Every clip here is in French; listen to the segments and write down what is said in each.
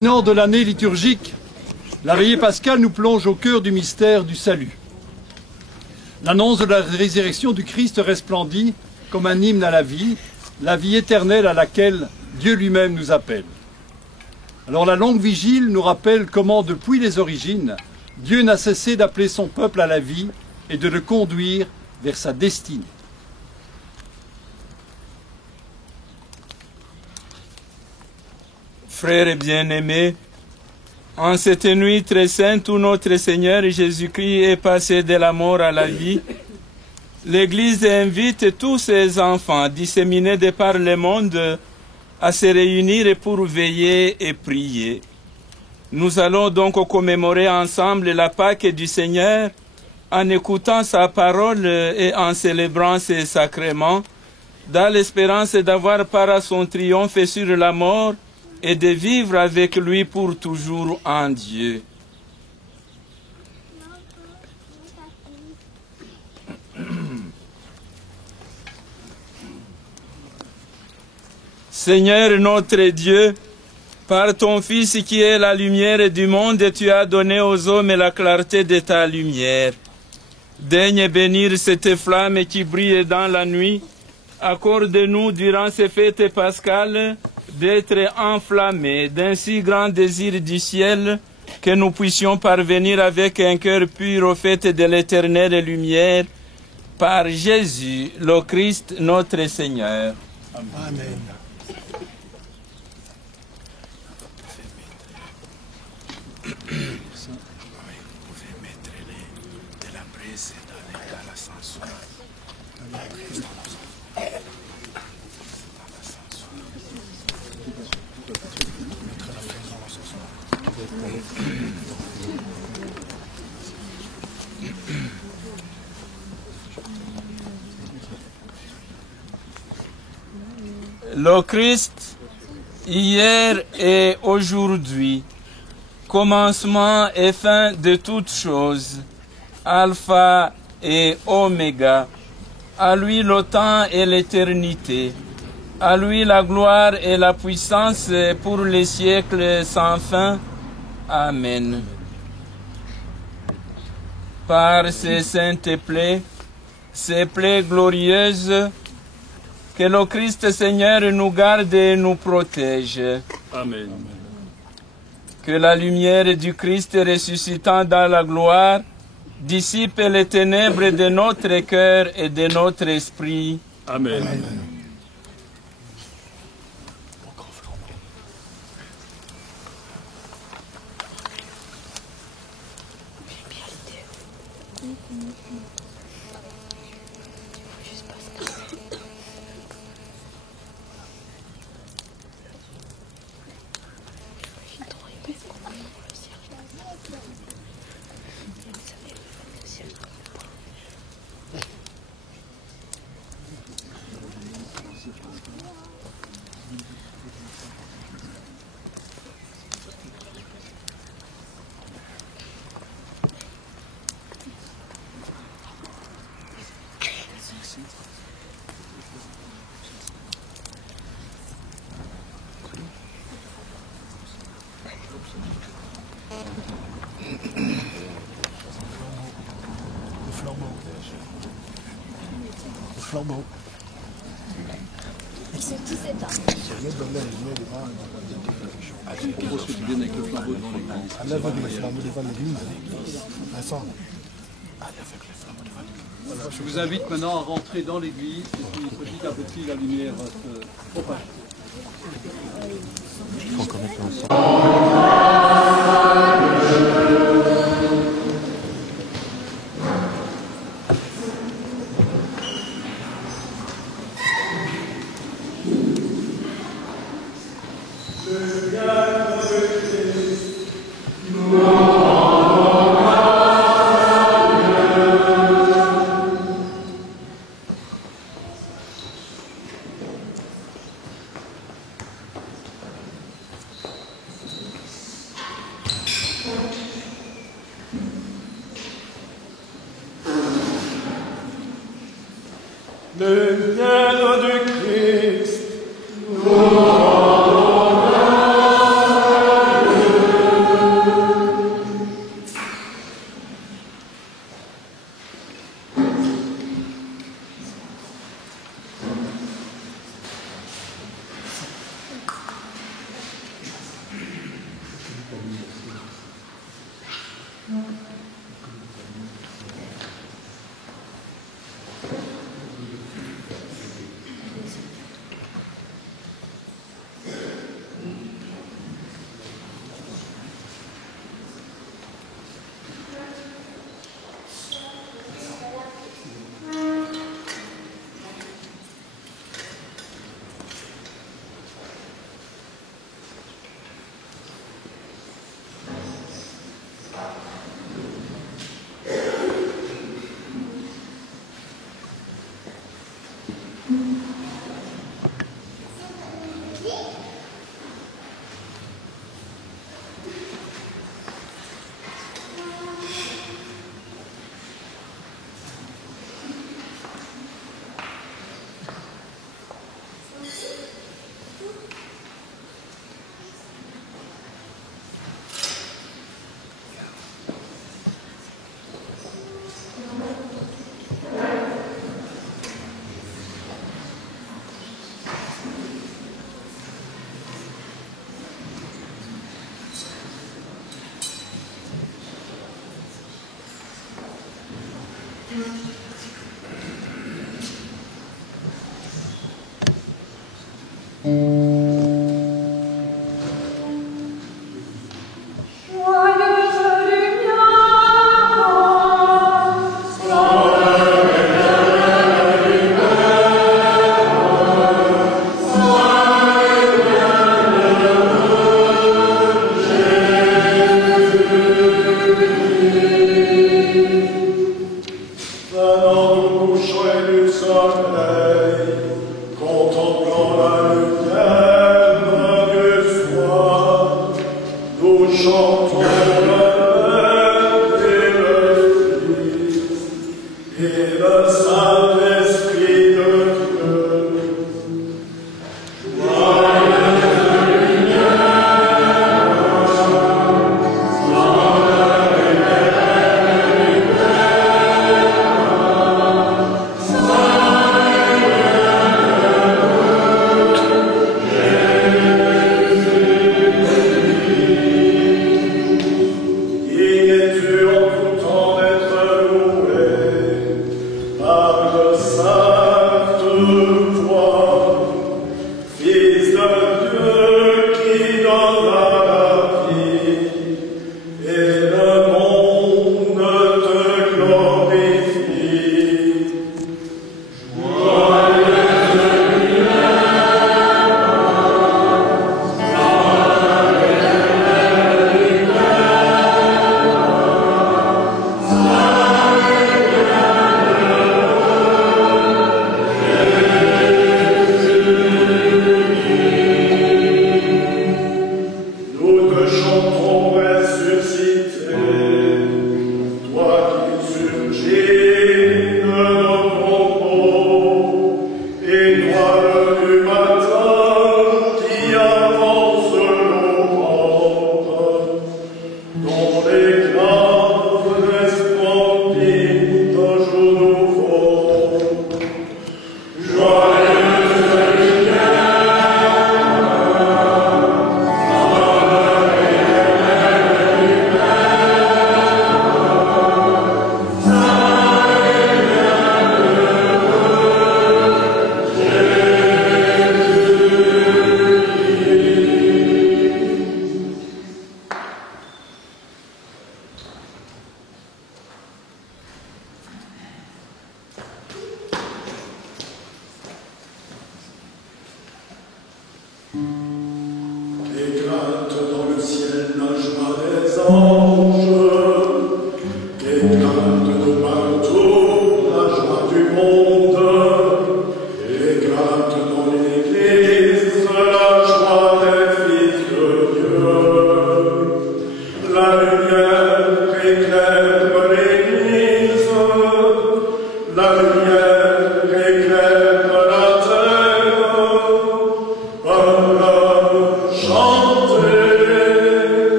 Nord de l'année liturgique, la veillée pascale nous plonge au cœur du mystère du salut. L'annonce de la résurrection du Christ resplendit comme un hymne à la vie éternelle à laquelle Dieu lui-même nous appelle. Alors la longue vigile nous rappelle comment, depuis les origines, Dieu n'a cessé d'appeler son peuple à la vie et de le conduire vers sa destinée. Frères et bien-aimés, en cette nuit très sainte où notre Seigneur Jésus-Christ est passé de la mort à la vie, l'Église invite tous ses enfants disséminés de par le monde à se réunir pour veiller et prier. Nous allons donc commémorer ensemble la Pâque du Seigneur en écoutant sa parole et en célébrant ses sacrements, dans l'espérance d'avoir part à son triomphe sur la mort et de vivre avec lui pour toujours en Dieu. Seigneur notre Dieu, par ton Fils qui est la lumière du monde, tu as donné aux hommes la clarté de ta lumière. Daigne bénir cette flamme qui brille dans la nuit. Accorde-nous durant ces fêtes pascales d'être enflammés d'un si grand désir du ciel que nous puissions parvenir avec un cœur pur au fait de l'éternelle lumière, par Jésus, le Christ, notre Seigneur. Amen. Le Christ, hier et aujourd'hui, commencement et fin de toutes choses, Alpha et Oméga, à lui le temps et l'éternité, à lui la gloire et la puissance pour les siècles sans fin. Amen. Par ces saintes plaies, ces plaies glorieuses, que le Christ Seigneur nous garde et nous protège. Amen. Que la lumière du Christ ressuscitant dans la gloire dissipe les ténèbres de notre cœur et de notre esprit. Amen. Amen. Le flambeau. Ils sont tous éteints. Je propose que tu viennes avec le flambeau devant l'église. Allez avec le flambeau devant l'église. Vincent. Voilà, je vous invite maintenant à rentrer dans l'église et puis petit à petit la lumière va se propager. Lumière du Christ, nous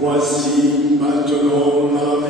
Voici maintenant la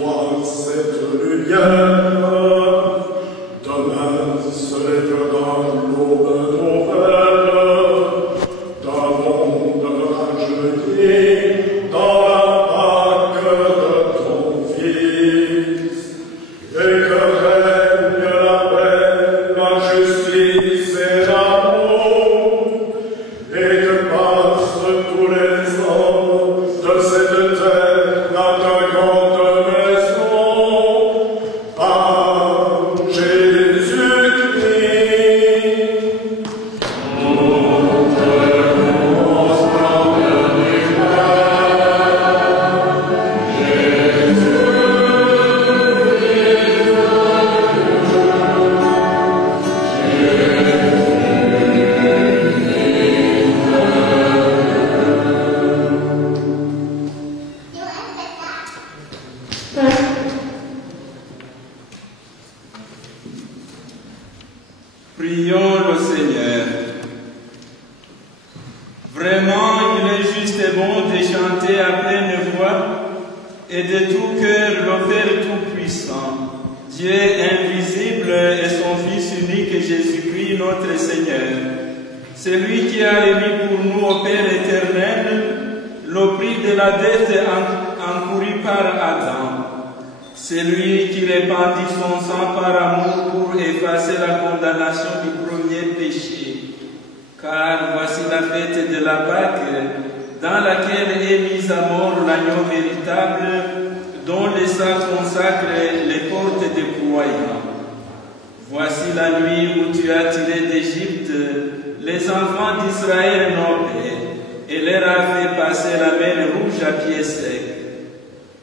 toi cette lumière. Demain se lèvera l'aube nouvelle d'un monde rajeuni dans la Pâque de ton Fils, et que règne la paix, la justice et l'amour, et que passent tous les hommes de cette terre à ta grande maison, par Jésus-Christ. Prions le Seigneur. Vraiment, il est juste et bon de chanter à pleine voix et de tout cœur le Père Tout-Puissant, Dieu invisible et son Fils unique Jésus-Christ notre Seigneur. Celui qui a remis pour nous au Père éternel le prix de la dette encourue par Adam. Celui qui répandit son sang par amour pour effacer la condamnation du premier péché. Car voici la fête de la Pâque, dans laquelle est mise à mort l'agneau véritable, dont le sang consacre les portes des croyants. Voici la nuit où tu as tiré d'Égypte les enfants d'Israël nobles, et leur a fait passer la mer Rouge à pied sec.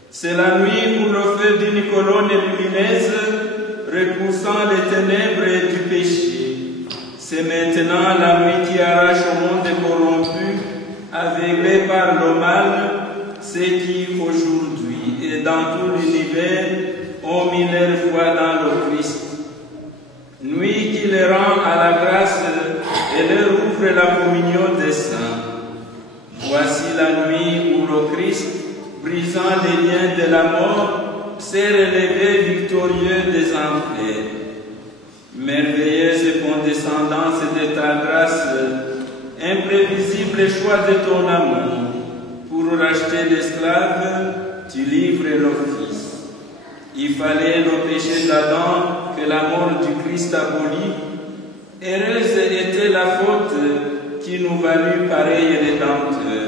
C'est la nuit où le feu d'une colonne lumineuse, repoussant les ténèbres du péché. C'est maintenant la nuit qui arrache au monde corrompu, aveuglé par le mal, ceux qui aujourd'hui et dans tout l'univers ont mis leur foi dans le Christ. Nuit qui les rend à la grâce et leur ouvre la communion des saints. Voici la nuit où le Christ, brisant les liens de la mort, s'est relevé victorieux des enfers. Merveilleuse condescendance de ta grâce, imprévisible choix de ton amour, pour racheter l'esclave, tu livres le Fils. Il fallait le péché d'Adam que la mort du Christ abolit. Heureuse était la faute qui nous valut pareil rédempteur.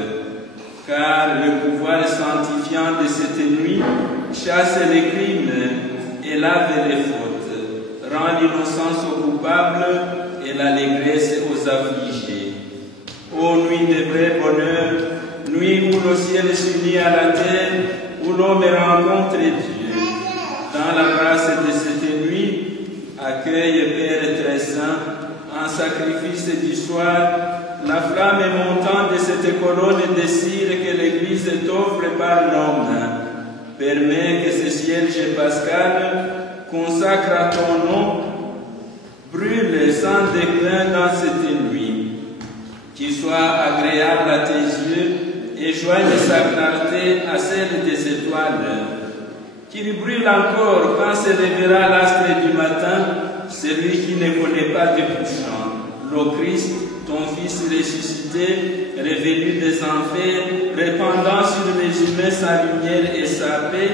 Car le pouvoir sanctifiant de cette nuit chasse les crimes et lave les fautes, rend l'innocence aux coupables et l'allégresse aux affligés. Ô nuit de vrai bonheur, nuit où le ciel s'unit à la terre, où l'homme rencontre Dieu. Dans la grâce de cette nuit, accueille Père très saint, en sacrifice du soir, la flamme montante de cette colonne de cire que l'Église t'offre par l'homme. Permets que ce cierge pascal, consacre à ton nom, brûle sans déclin dans cette nuit. Qu'il soit agréable à tes yeux et joigne sa clarté à celle des étoiles. Qu'il brûle encore quand se lèvera l'astre du matin, celui qui ne connaît pas de couchant, le Christ, ton Fils ressuscité, revenu des enfers, répandant sur les humains sa lumière et sa paix,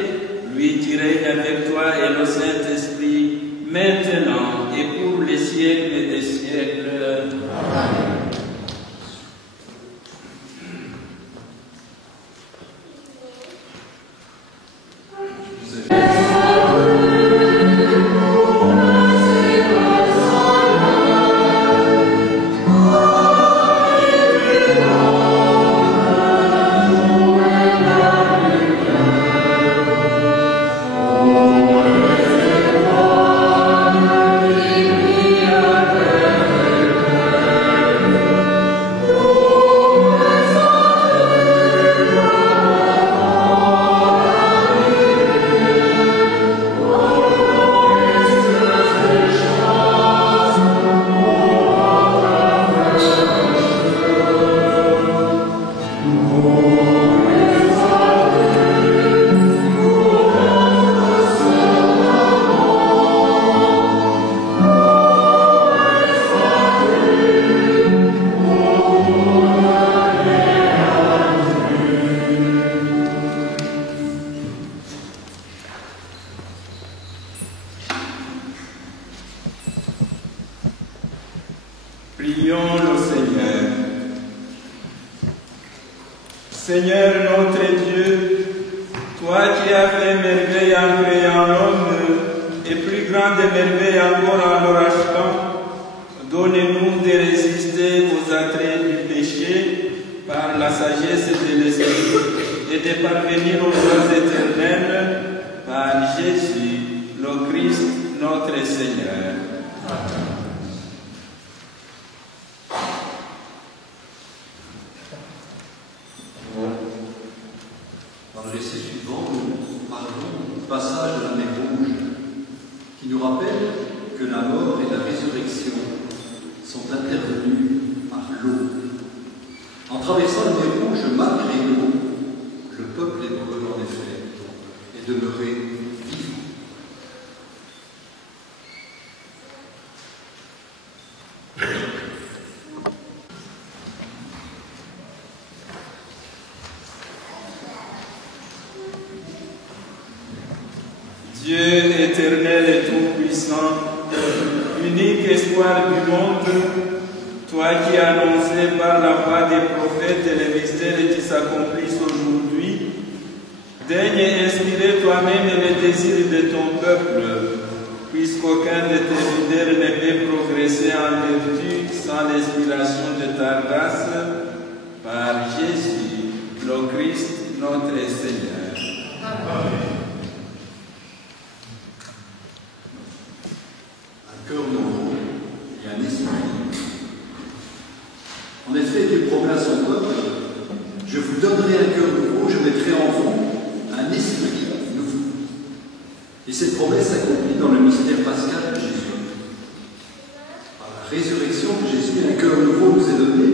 lui qui règne avec toi et le Saint-Esprit, maintenant et pour les siècles des siècles. Amen. Yeah. Prions le Seigneur. Seigneur notre Dieu, toi qui as fait merveille en créant l'homme et plus grande merveille encore en le rachetant, donne-nous de résister aux attraits du péché par la sagesse de l'Esprit et de parvenir aux joies éternelles par Jésus, le Christ, notre Seigneur. Amen. Dans le récit suivant, nous parlons du passage de la mer Rouge, qui nous rappelle que la mort et la résurrection sont intervenues par l'eau. En traversant la mer Rouge, malgré l'eau, le peuple hébreu, en effet, est demeuré vivant. Dieu éternel et tout-puissant, unique espoir du monde, toi qui as annoncé par la voix des prophètes les mystères qui s'accomplissent aujourd'hui, daigne inspirer toi-même les désirs de ton peuple, puisqu'aucun de tes fidèles ne peut progresser en vertu sans l'inspiration de ta grâce, par Jésus, le Christ, notre Seigneur. Amen. Un cœur nouveau et un esprit. En effet, Dieu promet à son peuple, je vous donnerai un cœur nouveau, je mettrai en vous un esprit nouveau. Et cette promesse s'accomplit dans le mystère pascal de Jésus. Par la résurrection de Jésus, un cœur nouveau nous est donné,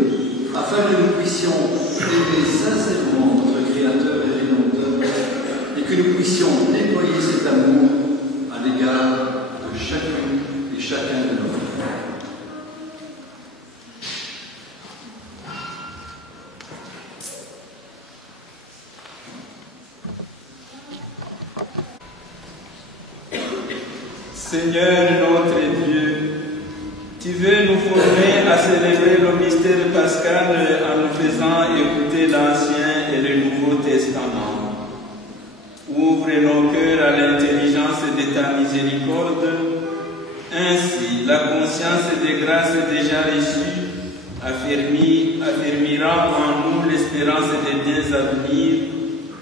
afin que nous puissions aimer sincèrement notre Créateur et Rédempteur, et que nous puissions déployer cet amour à l'égard de chacun et chacun de nos frères. Seigneur notre Dieu, tu veux nous former à célébrer le mystère pascal en nous faisant écouter l'Ancien et le Nouveau Testament. Ouvre nos cœurs à l'intelligence de ta miséricorde. Ainsi, la conscience des grâces déjà reçues affermira en nous l'espérance des biens à venir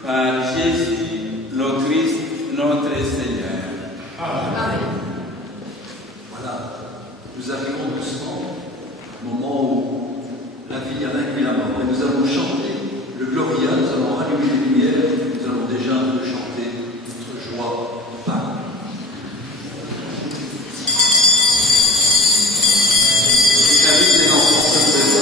par Jésus, le Christ, notre Seigneur. Amen. Voilà, nous arrivons doucement au moment où la vie a vaincu la mort et nous allons chanter le Gloria, nous allons rallumer les lumières, nous allons déjà chanter notre joie de Pâques. J'invite les enfants à se lever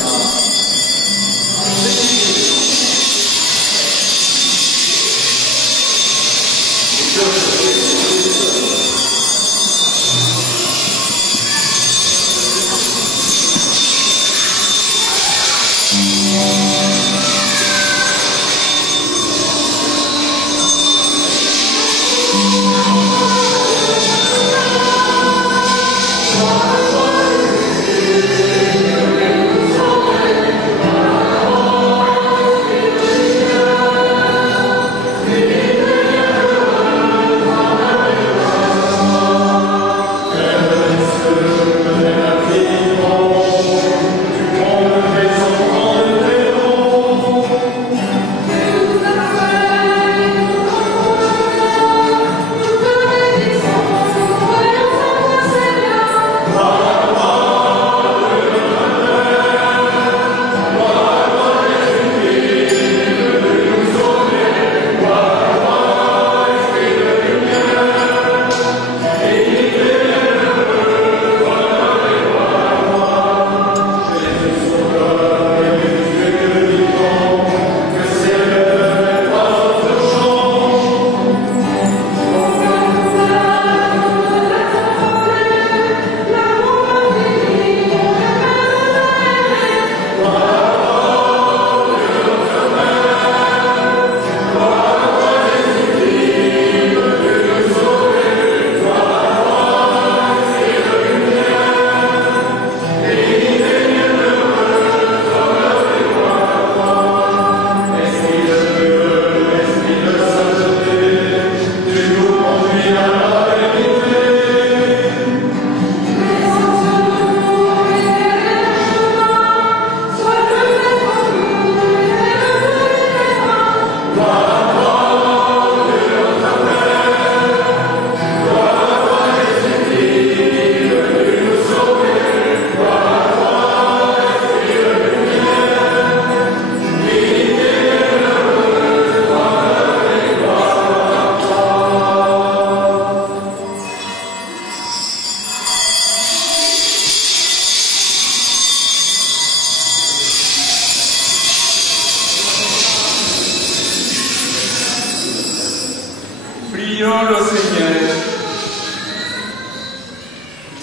Seigneur.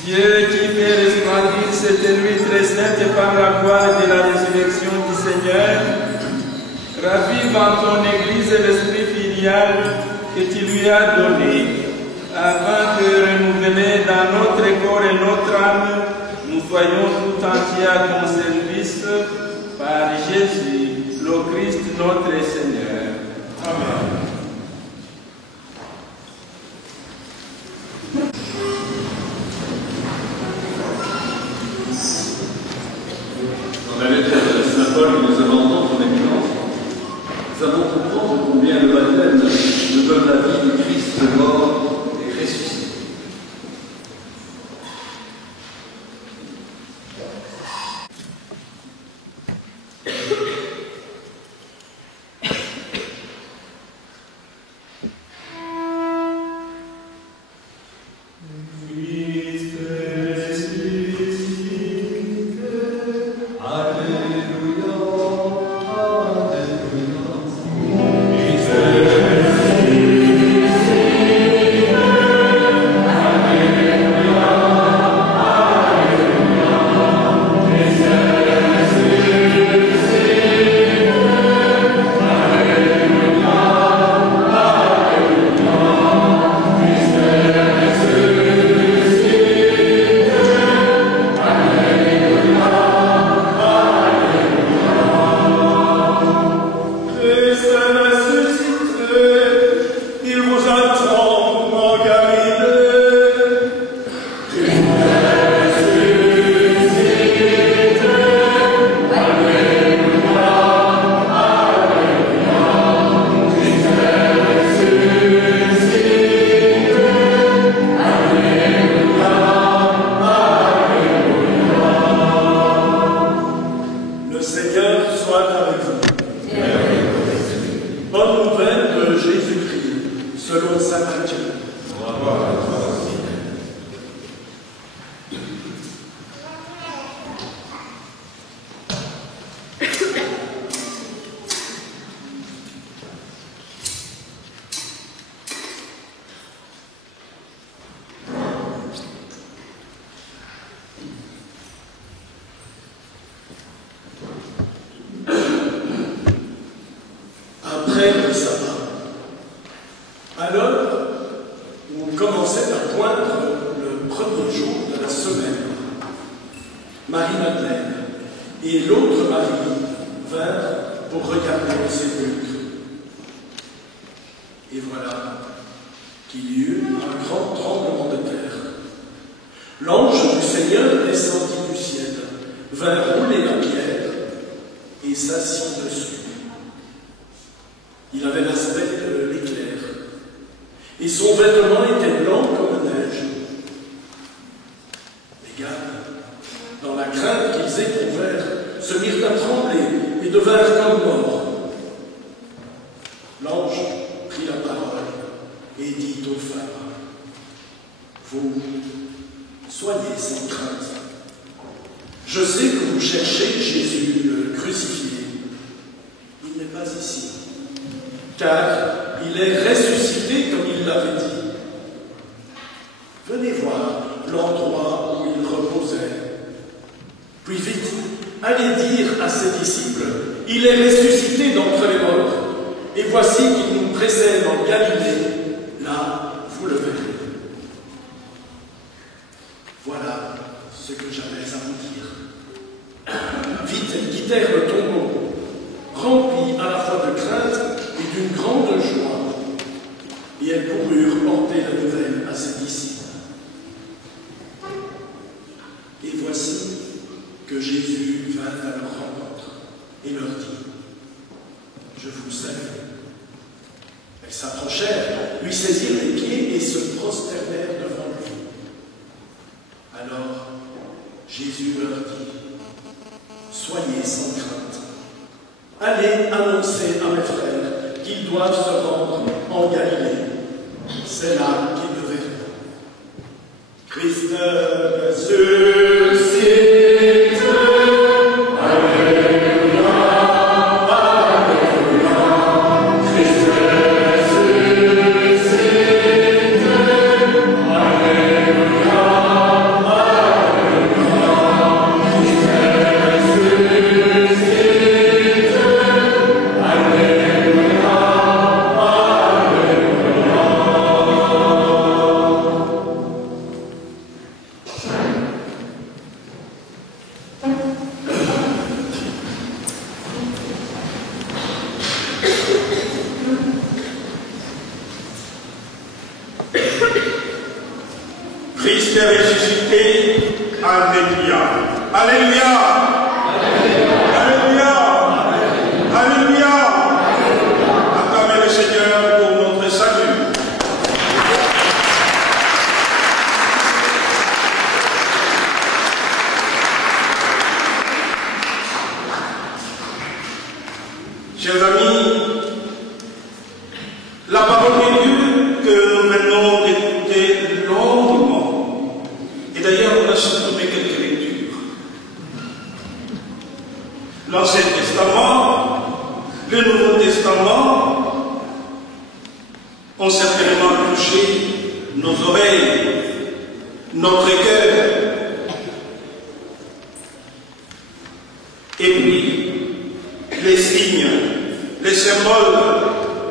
Dieu qui fait resplendir cette nuit très sainte par la gloire de la résurrection du Seigneur, ravive en ton Église l'esprit filial que tu lui as donné, afin que, renouvelés dans notre corps et notre âme, nous soyons tout entiers à ton service par Jésus, le Christ notre Seigneur. Amen. Dans la lettre de Saint Paul que nous abordons son éminence, nous avons comprendre combien le baptême nous donne la vie de Christ mort et ressuscité. Après le sabbat, à l'heure où on commençait à poindre le premier jour de la semaine, Marie-Madeleine et l'autre Marie vinrent pour regarder le sépulcre. Et voilà qu'il y eut un grand tremblement de terre. L'ange du Seigneur descendit du ciel, vint rouler la pierre et s'assit dessus. Il avait l'aspect de l'éclair, et son vêtement était blanc comme neige. Les gardes, dans la crainte qu'ils éprouvèrent, se mirent à trembler et devinrent comme morts. L'ange prit la parole et dit aux femmes: vous, soyez sans crainte. Je sais que vous cherchez Jésus, le crucifié. Il n'est pas ici, car il est ressuscité comme il l'avait dit. Venez voir l'endroit où il reposait. Puis vite, allez dire à ses disciples: il est ressuscité d'entre les morts, et voici qu'il nous précède en Galilée. Là, vous le verrez. Voilà ce que j'avais à vous dire. Vite, ils quittèrent le tombeau, remplis à la fois de crainte et d'une grande joie, et elles coururent porter la nouvelle à ses disciples. Et voici que Jésus vint à leur rencontre et leur dit: je vous salue. Elles s'approchèrent, lui saisirent les pieds et se prosternèrent devant lui. Alors Jésus leur dit: soyez sans crainte. Allez annoncer à mes frères qu'ils doivent se rendre en Galilée. C'est là qu'ils le verront. Christ ressuscite. Alléluia, Alléluia. Christ ressuscite. Christ est ressuscité. Alléluia. Alléluia. Alléluia. Alléluia. Acclamez le Seigneur pour notre salut. Chers amis, la parole de Dieu que nous venons d'écouter longuement, et d'ailleurs on a supprimé quelques lectures. L'Ancien Testament, le Nouveau Testament ont certainement touché nos oreilles, notre cœur. Et puis, les signes, les symboles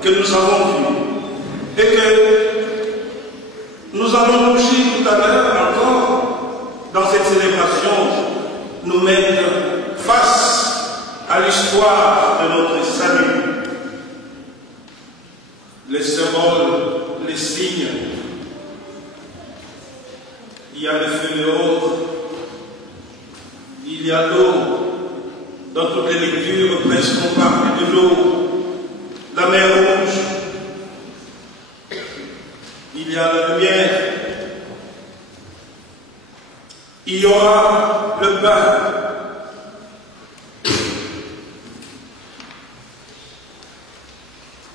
que nous avons vus et que nous allons toucher tout à l'heure encore dans cette célébration nous mettent face à l'histoire de notre salut. Les symboles, les signes, il y a le feu dehors, il y a l'eau. Dans toutes les lectures, presque on parle de l'eau, la mer Rouge, il y a la lumière, il y aura le pain.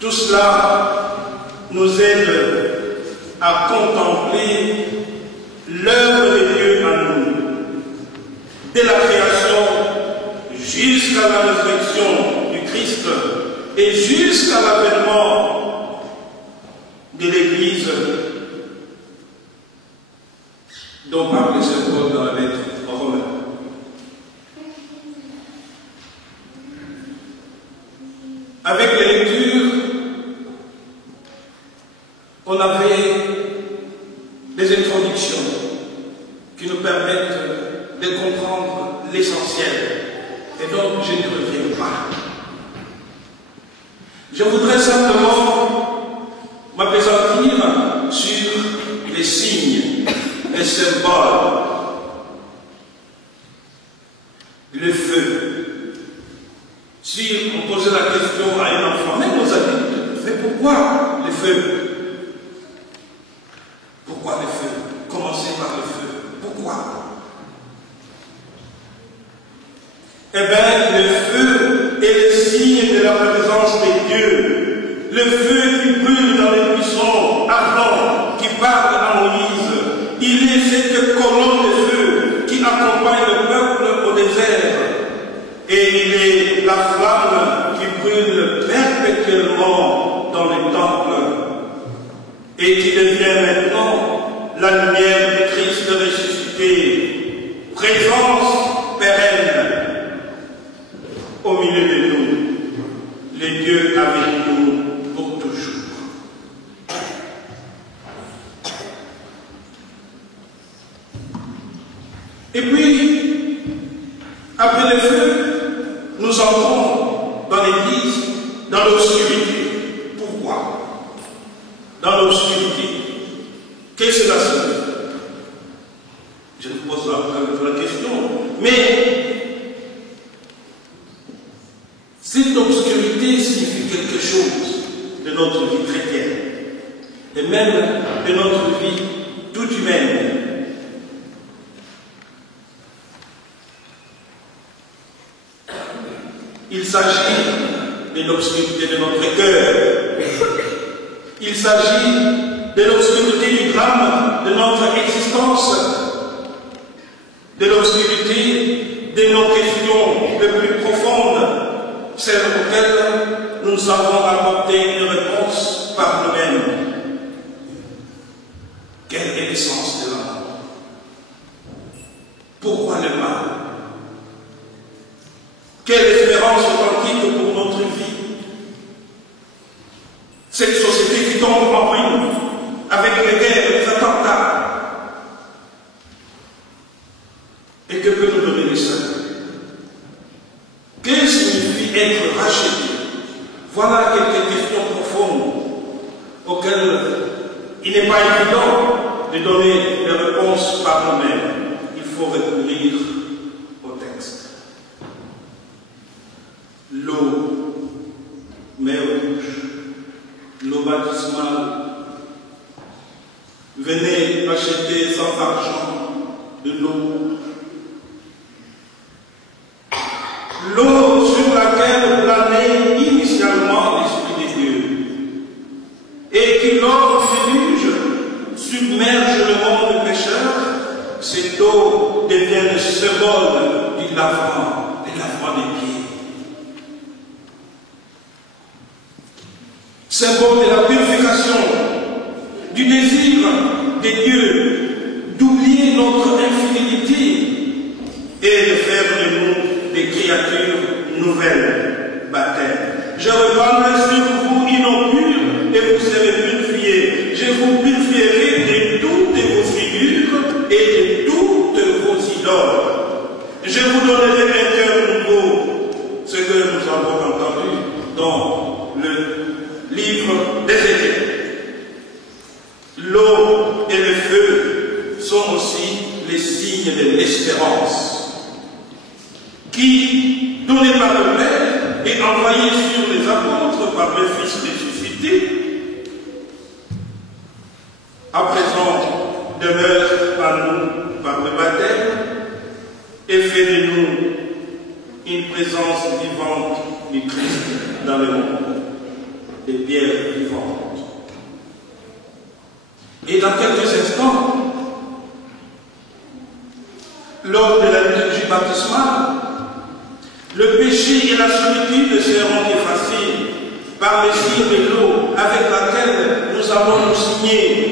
Tout cela nous aide à contempler l'œuvre de Dieu en nous, dès la création jusqu'à la résurrection du Christ et jusqu'à l'avènement de l'Église dont parle Saint Paul dans la lettre aux Romains. Avec les lectures, on avait des introductions qui nous permettent de comprendre l'essentiel. Et donc, je ne reviens pas. Je voudrais simplement m'appesantir sur les signes, les symboles, le feu. Si on posait la question à un enfant, même aux adultes, mais pourquoi le feu? Pourquoi le feu? Commencez par le feu. Pourquoi? Eh bien, le feu est le signe de la présence de Dieu. Le feu qui brûle dans les buissons ardents, qui parle à Moïse. Il est cette colonne de feu qui accompagne le peuple au désert. Et il est la flamme qui brûle perpétuellement dans les temples. Et qui devient maintenant la lumière du Christ ressuscité. Présence pérenne au milieu de nous, les dieux avec nous pour toujours. Et puis, après le feu, nous entrons dans l'église, dans l'obscurité. Pourquoi? Dans l'obscurité. Qu'est-ce que cela signifie? Je vous pose la question, mais cette obscurité signifie quelque chose de notre vie chrétienne et même de notre vie toute humaine. Il s'agit de l'obscurité de notre cœur. Il s'agit de l'obscurité du drame de notre existence, de l'obscurité de nos questions les plus profondes, celles auxquelles nous savons apporter une réponse par nous-mêmes. Quel est le sens de l'amour? Pourquoi le mal? Quelle espérance authentique pour notre vie? Cette société qui tombe en ruine avec les guerres, les attentats. Et que peut nous donner le salut? Que signifie être racheté? Voilà quelques questions profondes auxquelles il n'est pas évident de donner des réponses réponse par nous-mêmes, il faut recourir au texte. L'eau, mer rouge, l'eau baptismale. Venez acheter sans argent de l'eau. L'eau sur laquelle planait initialement l'Esprit de Dieu et qui, lors du déluge, submerge le monde pécheur, cette eau devient le symbole du lavement des pieds. Symbole de la purification, du désir de Dieu d'oublier notre infidélité et de faire de nous des créatures nouvelles, baptême. Je reprendrai sur vous inoppures et vous serez purifiés. Je vous purifierai de toutes vos figures et de toutes vos idoles. Je vous donnerai un cœur nouveau, ce que nous avons entendu dans le livre d'Ézéchiel. L'eau et le feu sont aussi les signes de l'espérance qui, donné par le Père et envoyé sur les apôtres par le Fils ressuscité, à présent demeure à nous par le baptême et fait de nous une présence vivante du Christ dans le monde, des pierres vivantes. Et dans quelques instants, lors de la liturgie baptismale, le péché et la solitude seront effacés par le signe de l'eau avec laquelle nous allons nous signer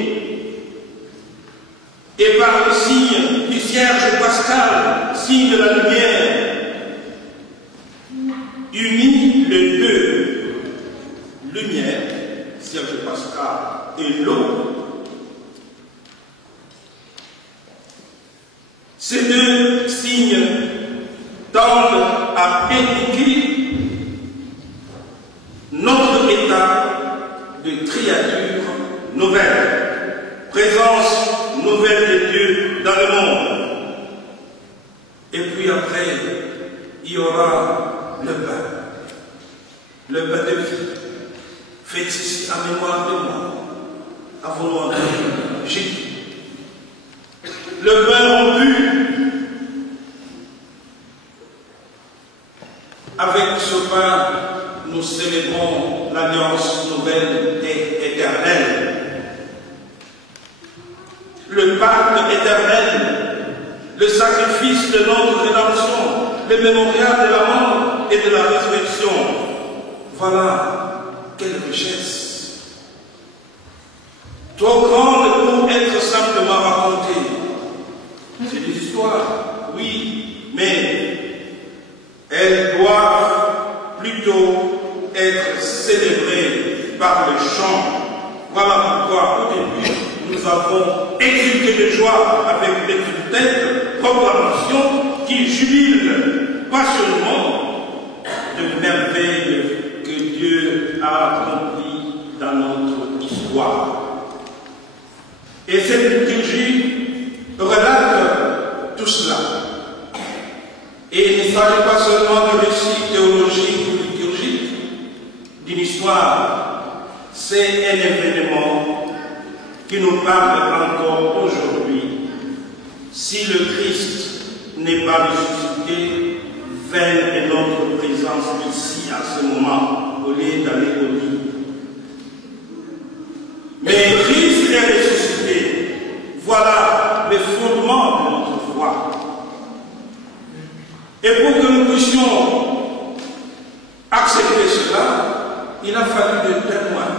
et par le signe du Cierge pascal, signe de la lumière, unis les deux, lumière, Cierge pascal et l'eau. Ces deux signes tendent à indiquer notre état de créature nouvelle, présence nouvelle de Dieu dans le monde. Et puis après, il y aura le bain de vie. Faites ici en mémoire de moi, avons-nous entendu Jésus. Le bain rompu, avec ce pain, nous célébrons l'alliance nouvelle et éternelle. Le pacte éternel, le sacrifice de notre rédemption, le mémorial de la mort et de la résurrection. Voilà quelle richesse! Trop grande pour être simplement racontée. C'est des histoires, oui, mais elles doivent plutôt être célébrées par le chant. Voilà pourquoi au début, nous avons exulté de joie avec l'exultante proclamation qui jubile passionnément de merveilles que Dieu a accomplies dans notre histoire. Et cette liturgie relate tout cela. Et il ne s'agit pas seulement de récits théologiques ou liturgiques d'une histoire, c'est un événement qui nous parle encore aujourd'hui. Si le Christ n'est pas ressuscité, vaine est notre présence ici à ce moment, au lieu d'aller au lit. Mais Christ est ressuscité. Voilà le fondement de notre foi. Et pour que nous puissions accepter cela, il a fallu des témoins.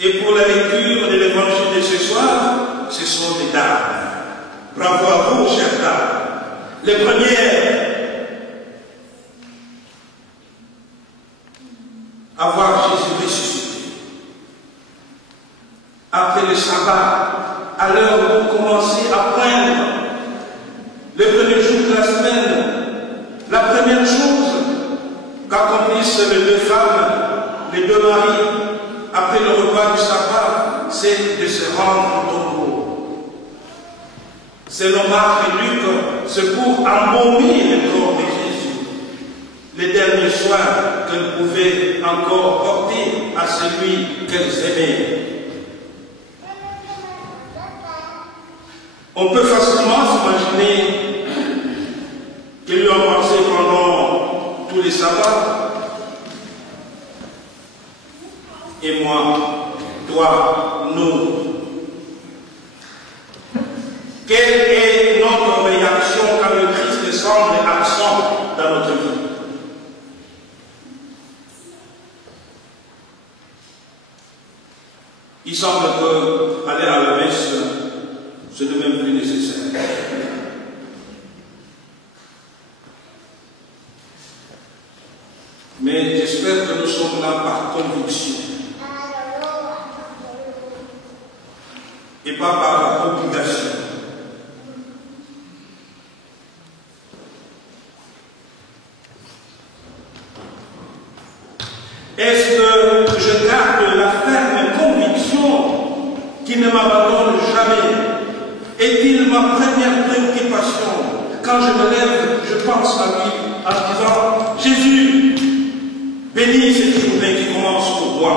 Et pour la lecture de l'évangile de ce soir, ce sont des dames. Bravo à vous, chers dames. Les premières à voir Jésus ressuscité. Après le sabbat, à l'heure où vous commencez à poindre le premier jour de la semaine, la première chose qu'accomplissent les deux femmes, les deux maris, après le repas du sabbat, c'est de se rendre au tombeau. Selon Marc et Luc, c'est pour embaumer le corps de Jésus, les derniers soins qu'elles pouvaient encore porter à celui qu'elles aimaient. On peut facilement s'imaginer qu'ils lui ont pensé pendant tous les sabbats. Et moi, toi, nous. Quelle est notre réaction quand le Christ semble absent dans notre vie? Il semble que aller à la messe, ce n'est même plus nécessaire. Mais j'espère que nous sommes là par conviction et pas par obligation. Est-ce que je garde la ferme conviction qu'il ne m'abandonne jamais? Est-il ma première préoccupation? Quand je me lève, je pense à lui en disant: Jésus, bénis cette journée qui commence pour moi.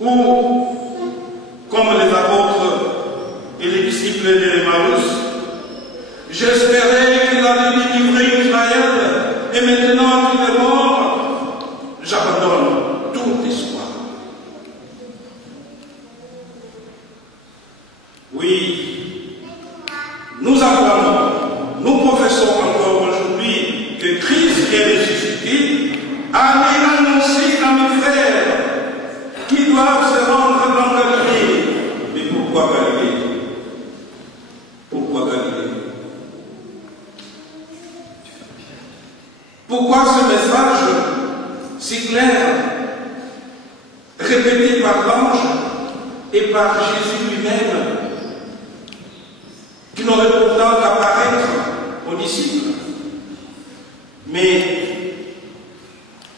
Ou, comme les apôtres et les disciples de Emmaüs, j'espérais qu'il allait délivrer Israël, et maintenant qu'il est mort, j'abandonne tout espoir. Oui, nous apprenons, nous professons encore aujourd'hui que Christ est ressuscité. Allez annoncer à mes frères qui doivent se rendre dans Galilée. Mais pourquoi Galilée? Pourquoi Galilée? Pourquoi ce message si clair, répété par l'ange et par Jésus lui-même, qui n'aurait pourtant qu'apparaître aux disciples? Mais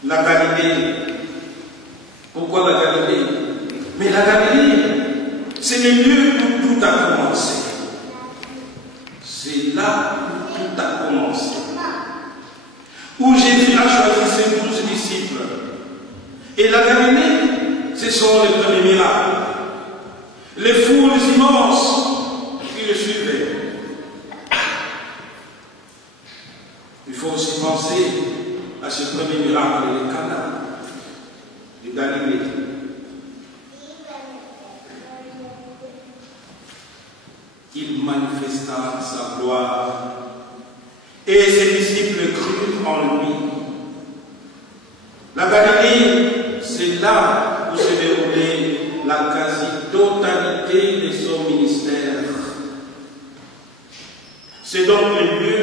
la Galilée, pourquoi la Galilée? Mais la Galilée, c'est le lieu où tout a commencé. C'est là où tout a commencé. Où Jésus a choisi ses 12 disciples. Et la Galilée, ce sont les premiers miracles. Les foules immenses qui le suivaient. Il faut aussi penser à ce premier miracle de Cana, de Galilée. Il manifesta sa gloire et ses disciples crurent en lui. La Galilée, c'est là où se déroulait la quasi-totalité de son ministère. C'est donc le lieu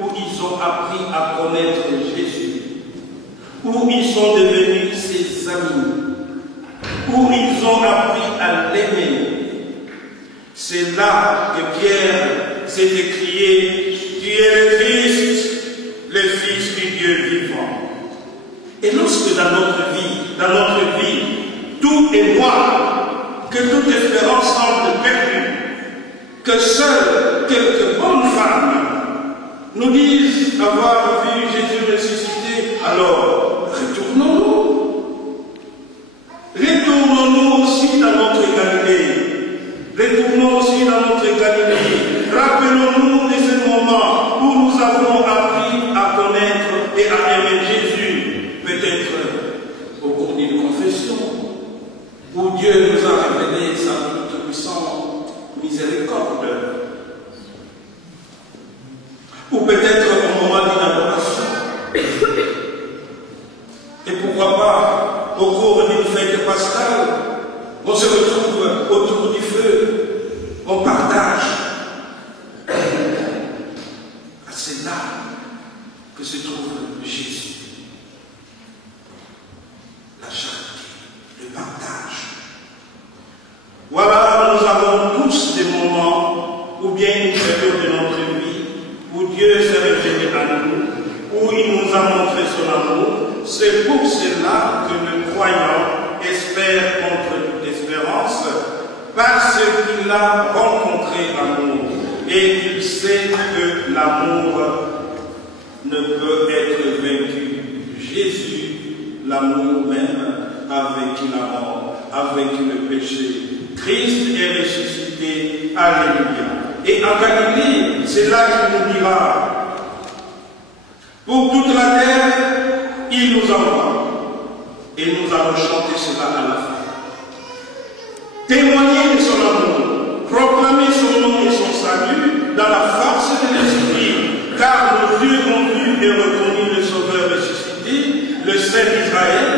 où ils ont appris à connaître Jésus, où ils sont devenus ses amis, où ils ont appris à l'aimer. C'est là que Pierre s'est écrié: Tu es le Christ, le Fils du Dieu vivant. Et lorsque dans notre vie, tout est noir, que toute espérance semble perdue, que seules quelques bonnes femmes nous disent avoir vu Jésus ressuscité, alors retournons-nous. Retournons-nous aussi dans notre Galilée. Retournons aussi dans notre Galilée. Rappelons-nous de ce moment où nous avons appris à connaître et à aimer Jésus. Peut-être au cours d'une confession, où Dieu nous a révélé sa toute-puissante miséricorde. Ou peut-être au moment d'une adoration. Et pourquoi pas au cours d'une fête pascale, on se retrouve autour du feu, on partage. C'est là que se trouve Jésus. La charité, le partage. Voilà, nous avons tous des moments, ou bien une période de notre vie, où Dieu s'est révélé à nous, où il nous a montré son amour. C'est pour cela que le croyant espère contre toute espérance, parce qu'il a rencontré l'amour et qu'il sait que l'amour ne peut être vaincu. Jésus, l'amour même, a vaincu la mort, a vaincu le péché. Christ est ressuscité. Alléluia. Et en Galilée, c'est là qu'il nous dira, pour toute la terre, il nous envoie. Et nous allons chanter cela à la fin. Témoigner de son amour, proclamer son nom et son salut dans la force de l'Esprit, car nos yeux ont vu et reconnu le Sauveur ressuscité, le Saint d'Israël,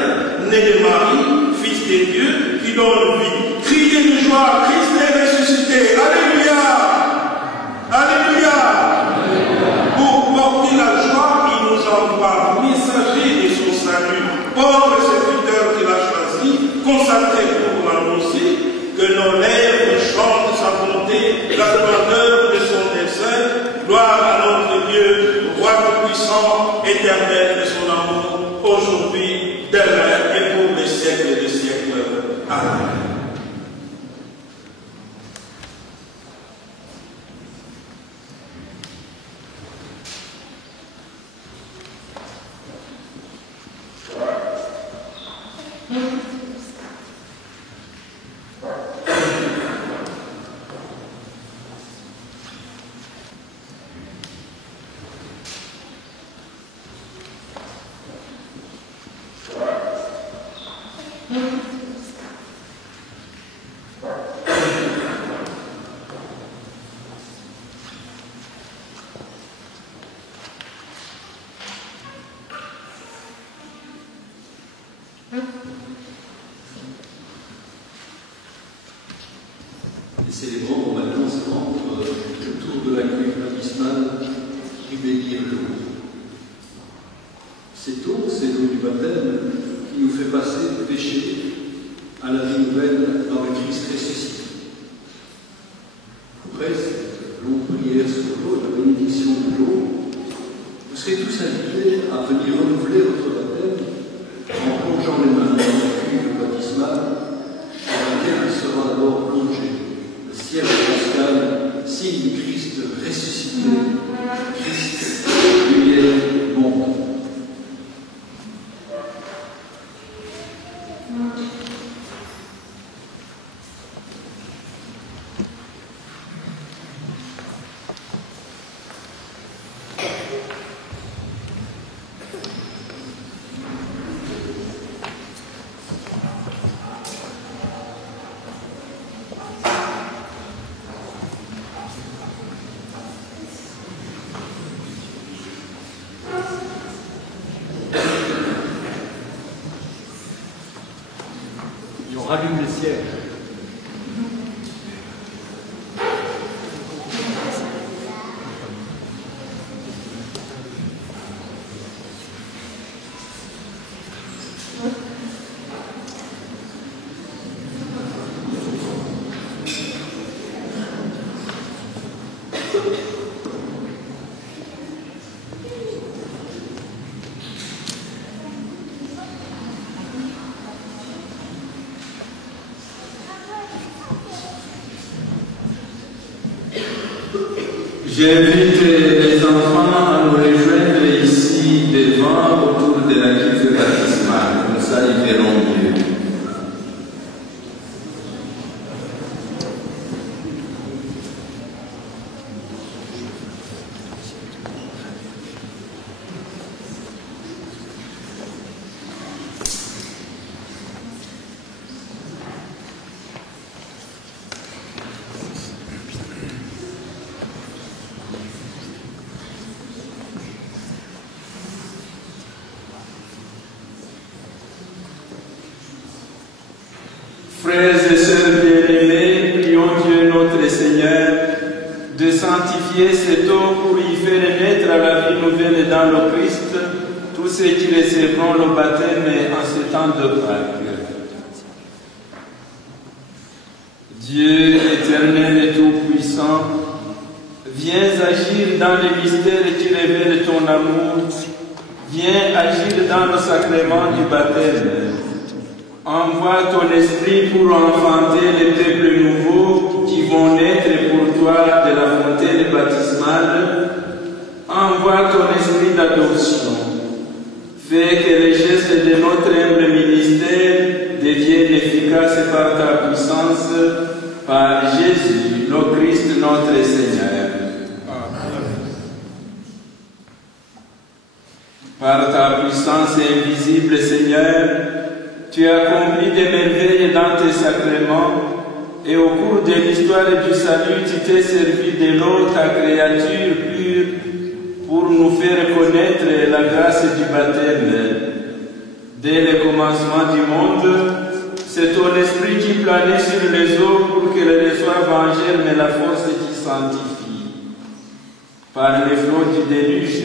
né de Marie, Fils de Dieu, qui donne vie. Criez de joie, Christ est ressuscité. Alléluia! Alléluia! Pour porter la joie, il nous envoie messager de son salut, pauvre serviteur qu'il a choisi, consacré pour l'annoncer, que nos lèvres chantent sa bonté, la splendeur de son dessein. Gloire à notre Dieu, roi tout-puissant, éternel de son amour, aujourd'hui, demain et pour les siècles des siècles. Amen. Les célébrants vont maintenant se rendre autour de la cuve baptismale du bénir l'eau. Cette eau, c'est l'eau du baptême qui nous fait passer du péché à la vie nouvelle dans le Christ ressuscité. Après cette longue prière sur l'eau, la bénédiction de l'eau, vous serez tous invités à venir renouveler votre baptême en plongeant les mains dans la cuve baptismale dans laquelle il sera d'abord plongé. Le cierge pascal, signe du Christ ressuscité, Christ, lumière du monde. On rallume les cierges. J'invite les enfants à nous rejoindre ici devant, autour de la cuve baptismale. Comme ça, ils verront mieux. Frères et sœurs bien-aimés, prions Dieu notre Seigneur de sanctifier cette eau pour y faire naître à la vie nouvelle dans le Christ tous ceux qui recevront le baptême en ce temps de Pâques. Dieu éternel et tout-puissant, viens agir dans les mystères qui révèlent ton amour viens agir dans le sacrement du baptême. Envoie ton esprit pour enfanter les peuples nouveaux qui vont naître pour toi de la fontaine baptismale. Envoie ton esprit d'adoption. Fais que les gestes de notre humble ministère deviennent efficaces par ta puissance, par Jésus, le Christ, notre Seigneur. Par ta puissance invisible, Seigneur, tu as accompli des merveilles dans tes sacrements, et au cours de l'histoire du salut, tu t'es servi de l'eau, ta créature pure, pour nous faire connaître la grâce du baptême. Dès le commencement du monde, c'est ton esprit qui planait sur les eaux pour qu'elles reçoivent en germe la force qui sanctifie. Par les flots du déluge,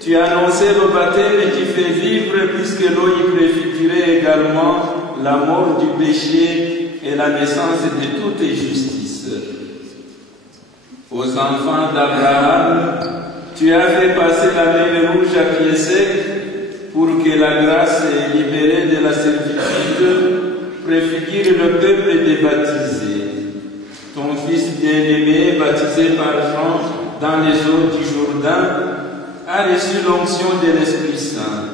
tu as annoncé le baptême qui fait vivre, puisque l'eau y préfigurait également la mort du péché et la naissance de toute justice. Aux enfants d'Abraham, tu as fait passer la mer Rouge à pied sec pour que la grâce libérée de la servitude préfigure le peuple des baptisés. Ton fils bien-aimé, baptisé par Jean dans les eaux du Jourdain, a reçu l'onction de l'Esprit Saint.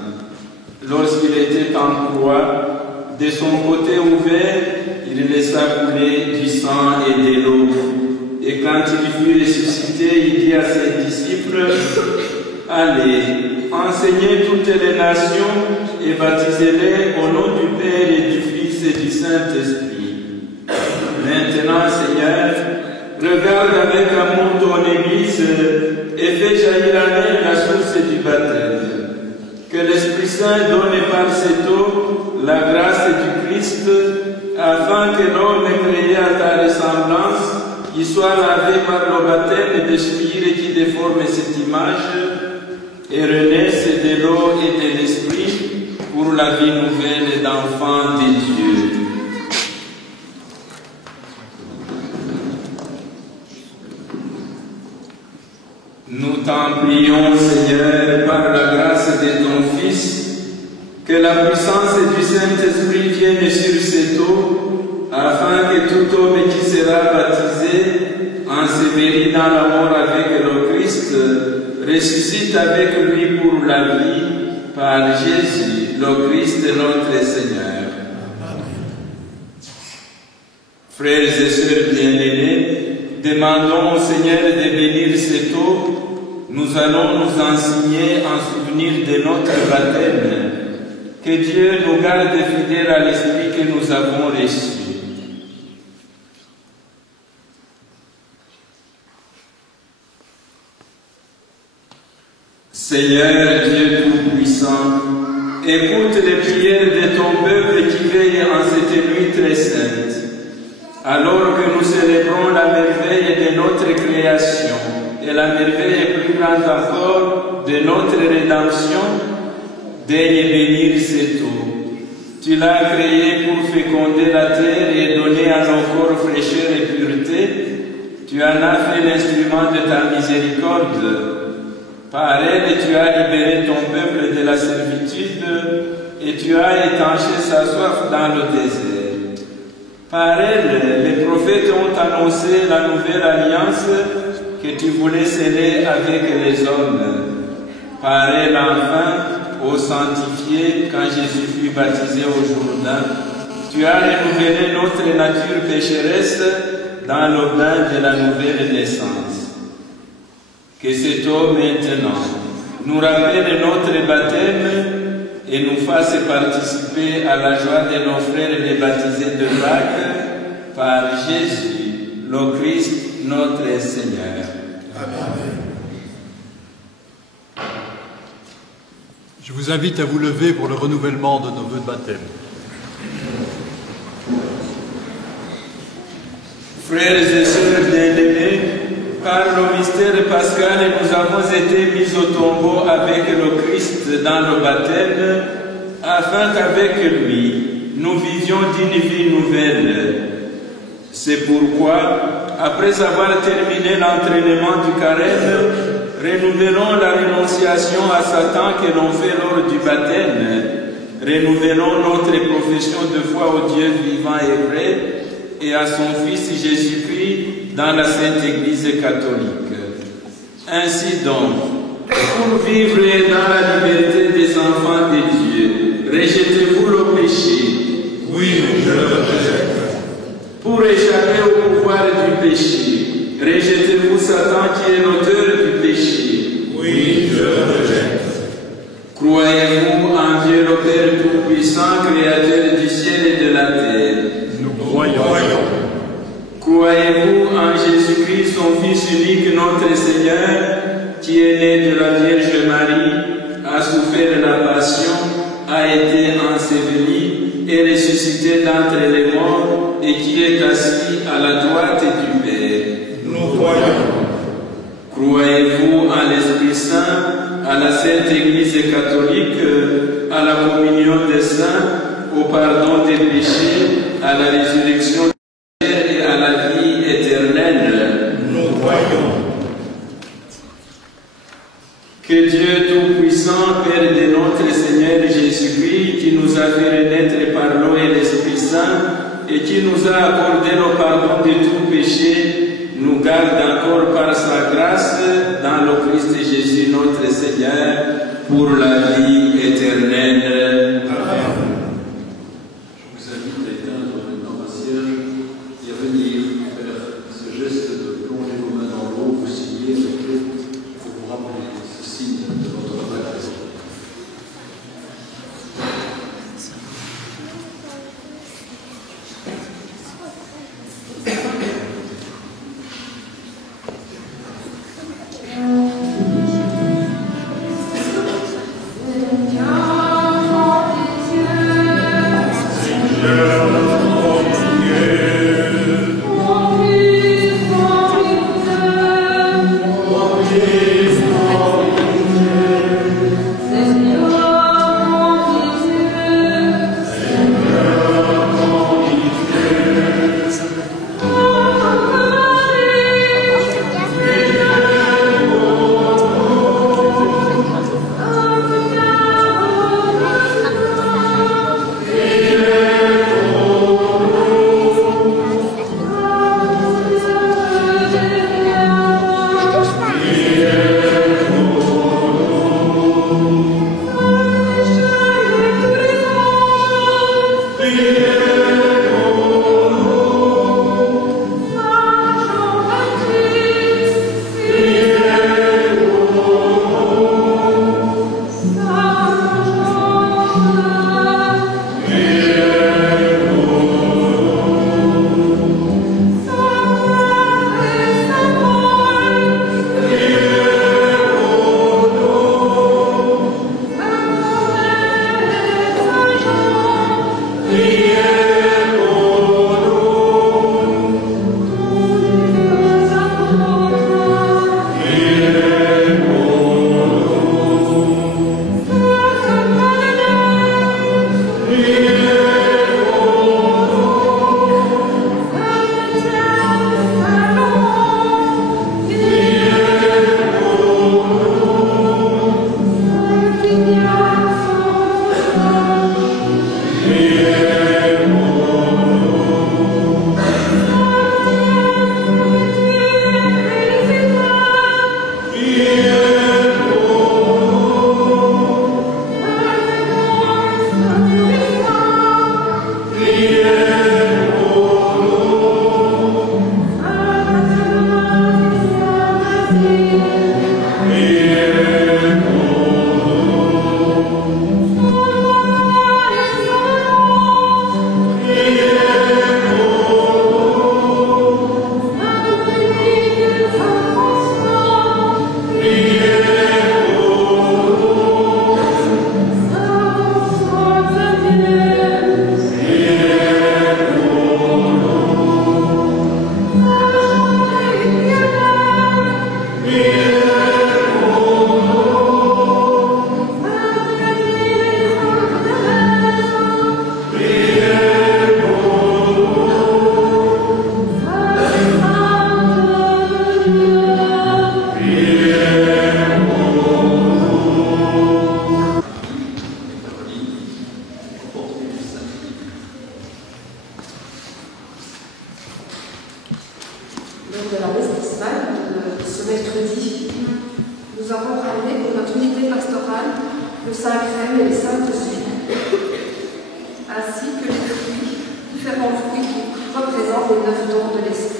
Lorsqu'il était en croix, de son côté ouvert, il laissa couler du sang et de l'eau. Et quand il fut ressuscité, il dit à ses disciples, « Allez, enseignez toutes les nations et baptisez-les au nom du Père et du Fils et du Saint-Esprit. Maintenant, Seigneur, regarde avec amour ton Église et fais jaillir en elle la source du baptême. Que l'Esprit Saint donne par cette eau la grâce du Christ, afin que l'homme créé à ta ressemblance, qui soit lavé par le baptême de Spire qui déforme cette image, et renaisse de l'eau et de l'Esprit pour la vie nouvelle d'enfants de Dieu. Nous t'en prions, Seigneur, par la grâce de ton Fils, que la puissance du Saint-Esprit vienne sur cette eau, afin que tout homme qui sera baptisé, enseveli dans la mort avec le Christ, ressuscite avec lui pour la vie, par Jésus, le Christ, notre Seigneur. Frères et sœurs bien-aimés, demandons au Seigneur de bénir cette eau. Nous allons nous enseigner en souvenir de notre baptême. Que Dieu nous garde fidèles à l'Esprit que nous avons reçu. Seigneur Dieu Tout-Puissant, écoute les prières de ton peuple qui veille en cette nuit très sainte. Alors que nous célébrons la merveille de notre création et la merveille plus grande encore de notre rédemption, daigne bénir cette eau. Tu l'as créée pour féconder la terre et donner à nos corps fraîcheur et pureté. Tu en as fait l'instrument de ta miséricorde. Par elle, tu as libéré ton peuple de la servitude et tu as étanché sa soif dans le désert. Par elle, les prophètes ont annoncé la nouvelle alliance que tu voulais sceller avec les hommes. Par elle, enfin, ô sanctifié, quand Jésus fut baptisé au Jourdain, tu as renouvelé notre nature pécheresse dans le bain de la nouvelle naissance. Que cette eau maintenant nous rappelle notre baptême et nous fasse participer à la joie de nos frères les baptisés de Pâques par Jésus, le Christ, notre Seigneur. Amen. Je vous invite à vous lever pour le renouvellement de nos vœux de baptême. Frères et sœurs bien-aimés, par le mystère pascal, nous avons été mis au tombeau avec le Christ dans le baptême, afin qu'avec lui, nous vivions d'une vie nouvelle. C'est pourquoi, après avoir terminé l'entraînement du carême, Renouvelons la renonciation à Satan que l'on fait lors du baptême. Renouvelons notre profession de foi au Dieu vivant et vrai et à son Fils Jésus-Christ dans la Sainte Église catholique. Ainsi donc, pour vivre dans la liberté des enfants de Dieu, rejetez-vous le péché. Oui, je le rejette. Pour échapper au pouvoir du péché, rejetez-vous Satan qui est l'auteur du péché. Oui, je le rejette. Croyez-vous en Dieu le Père Tout-Puissant, Créateur du ciel et de la terre? Nous croyons. Croyez-vous en Jésus-Christ, son Fils unique, notre Seigneur, qui est né de la Vierge Marie, a souffert la passion, a été enseveli et ressuscité d'entre les morts et qui est assis à la droite du Père? Nous croyons. Croyez-vous en l'Esprit Saint, à la Sainte Église catholique, à la communion des saints, au pardon des péchés, à la résurrection et à la vie éternelle? Nous croyons. Que Dieu Tout-Puissant, Père de notre Seigneur Jésus-Christ, qui nous a fait renaître par l'eau et l'Esprit Saint, et qui nous a accordé le pardon de tout péché, nous garde encore par sa grâce dans le Christ Jésus notre Seigneur, pour la vie éternelle. Je vous invite à éteindre maintenant un cierge et à venir faire ce geste de plonger vos mains dans l'eau, vous signer avec l'eau pour vous rappeler ce signe de votre baptême. Lors de la messe baptismale de ce mercredi, nous avons parlé pour notre unité pastorale le Saint Crème et les Saintes Huiles, ainsi que les fruits, différents fruits qui représentent les 9 dons de l'Esprit.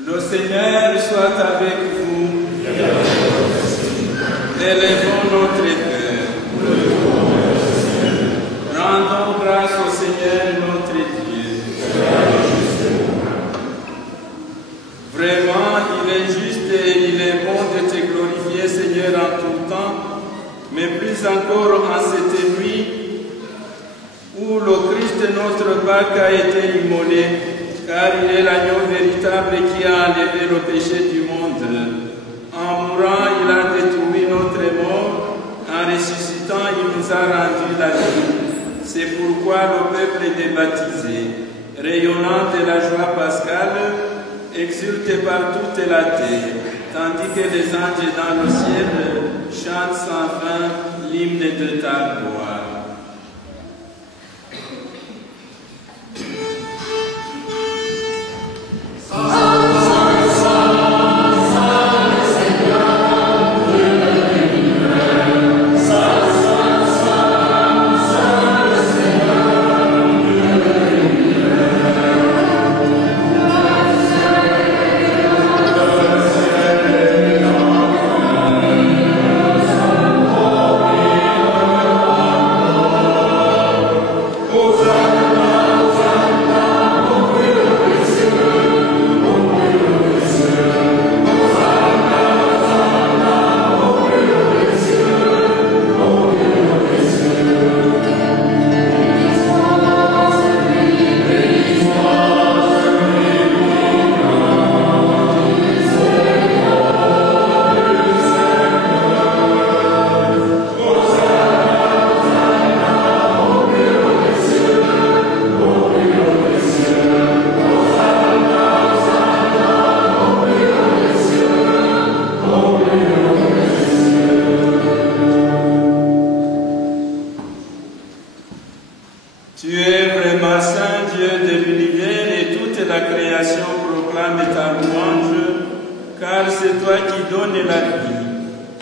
Le Seigneur soit avec vous. Élevons notre cœur. Rendons grâce au Seigneur notre Dieu. Vraiment, il est juste et il est bon de te glorifier, Seigneur, en tout temps, mais plus encore en cette nuit où le Christ, notre Pâque, a été immolé, car il est l'agneau véritable qui a enlevé le péché du monde. En mourant, il a détruit notre mort. En ressuscitant, il nous a rendu la vie. C'est pourquoi le peuple est baptisé, rayonnant de la joie pascale, exulté par toute la terre, tandis que les anges dans le ciel chantent sans fin l'hymne de ta gloire.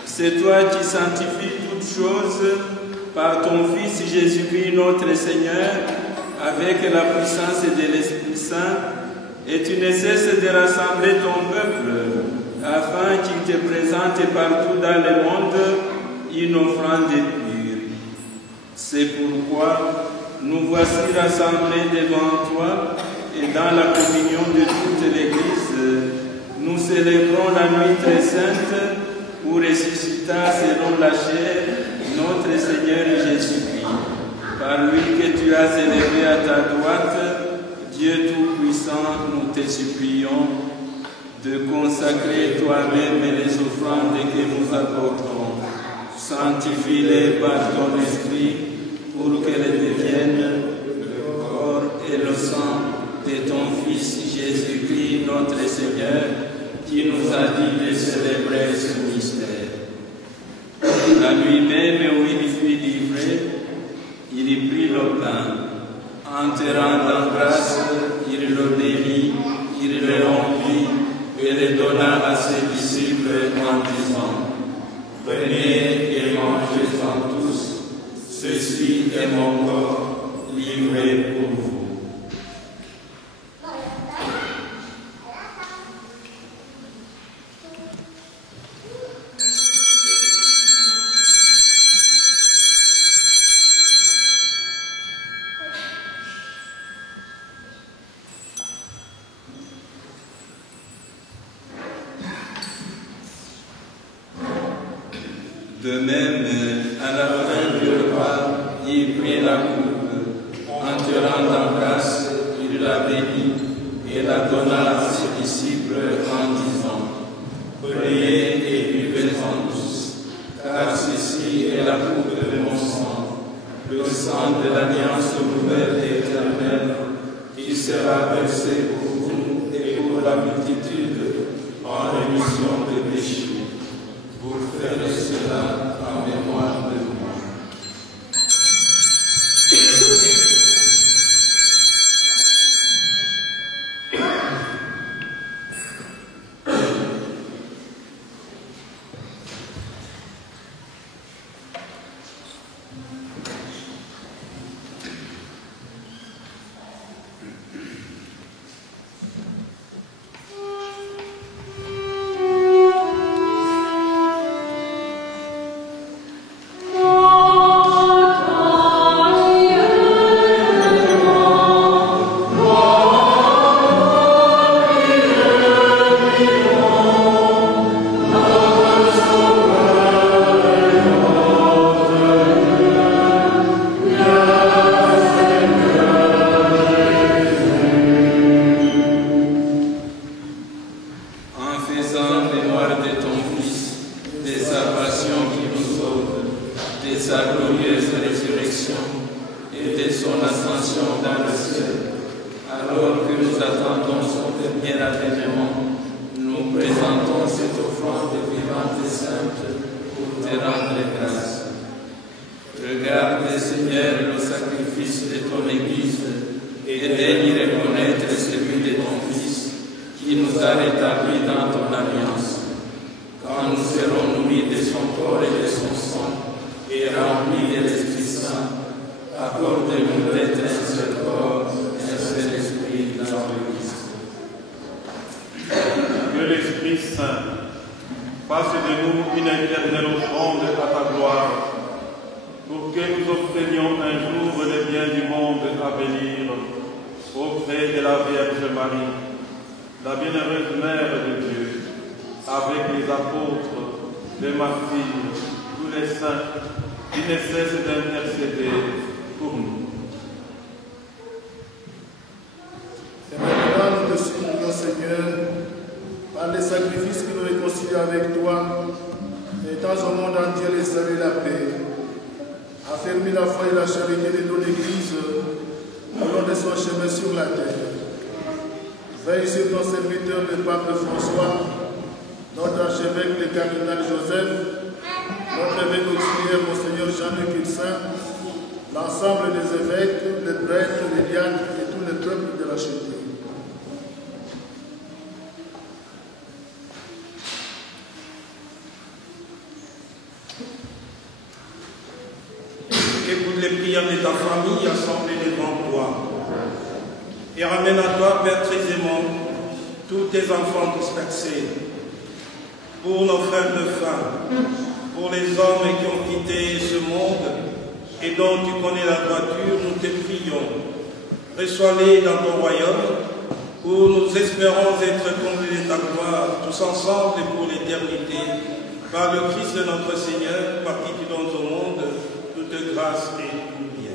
C'est toi qui sanctifies toutes choses par ton Fils Jésus-Christ notre Seigneur, avec la puissance de l'Esprit Saint, et tu ne cesses de rassembler ton peuple, afin qu'il te présente partout dans le monde une offrande pure. C'est pourquoi nous voici rassemblés devant toi, et dans la communion de toute l'Église, nous célébrons la nuit très sainte, où ressuscita selon la chair notre Seigneur Jésus-Christ, par lui que tu as élevé à ta droite, Dieu Tout-Puissant, nous te supplions de consacrer toi-même les offrandes que nous apportons. Sanctifie-les par ton esprit pour qu'elles deviennent le corps et le sang de ton Fils Jésus-Christ, notre Seigneur, qui nous a dit de célébrer ce mystère. La nuit même où il fut livré, il prit le pain. En te rendant grâce, il le bénit, il le rompit et le donna à ses disciples en disant: Prenez et mangez-en tous, ceci est mon corps livré pour vous. De même, à la fin du repas, il prit la coupe. En te rendant grâce, il la bénit et la donna à ses disciples en disant: Prenez et buvez-en tous, car ceci est la coupe de mon sang, le sang de l'alliance nouvelle et éternelle, qui sera versé pour vous et pour la multitude en rémission des péchés. Vous ferez cela en mémoire de moi. Écoute les prières de ta famille assemblée devant toi. Et ramène à toi, Père très aimant, tous tes enfants dispersés. Pour nos frères de femmes, pour les hommes qui ont quitté ce monde et dont tu connais la droiture, nous te prions. Reçois-les dans ton royaume, où nous espérons être comblés de ta gloire, tous ensemble et pour l'éternité, par le Christ de notre Seigneur, par qui tu donnes au monde toute grâce et tout bien.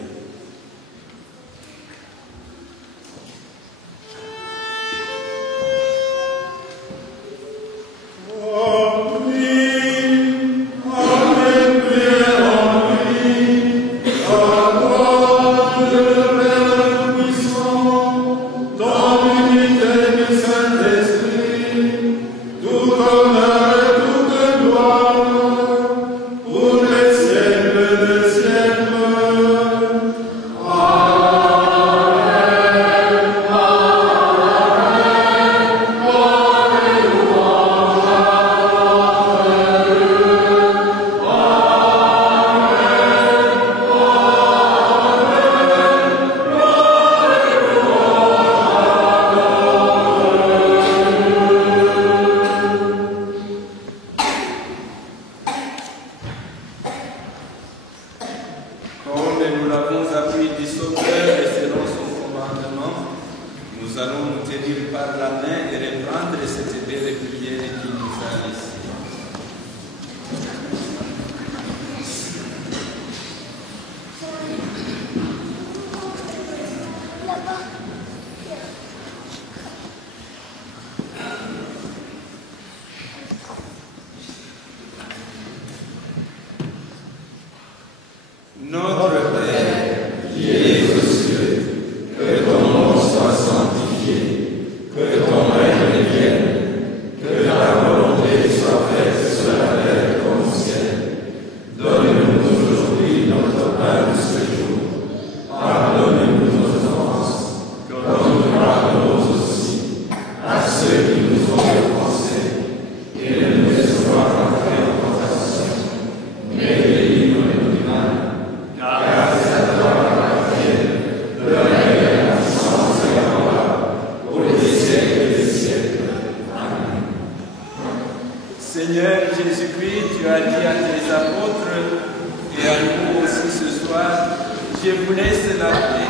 Je vous laisse la paix,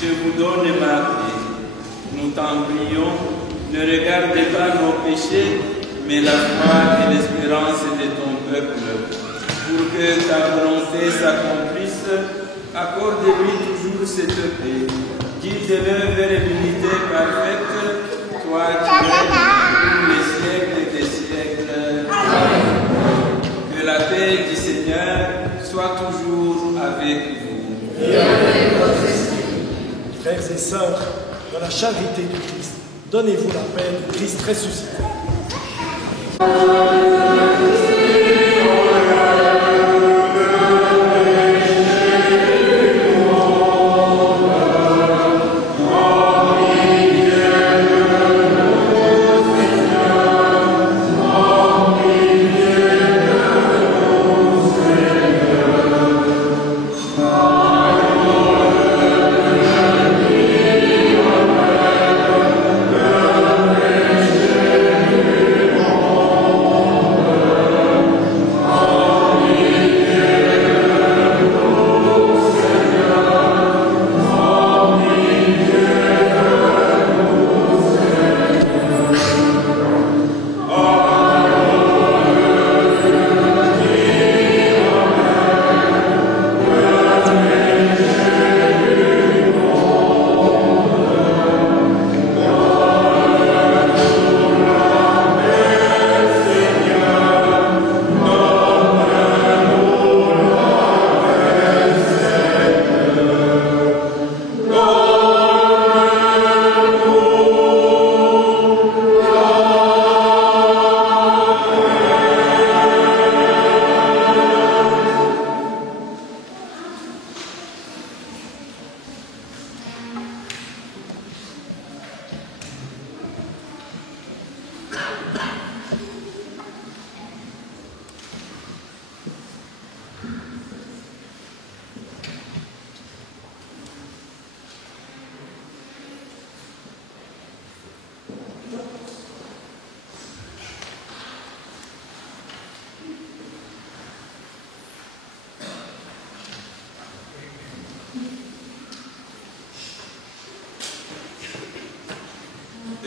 je vous donne ma paix. Nous t'en prions, ne regarde pas nos péchés, mais la foi et l'espérance de ton peuple. Pour que ta volonté s'accomplisse, accorde-lui toujours cette paix. Guide-le vers l'unité parfaite, toi qui es pour les siècles des siècles. Amen. Que la paix du Seigneur soit toujours avec vous. Et avec votre esprit. Frères et sœurs, dans la charité du Christ, donnez-vous la paix du Christ ressuscité.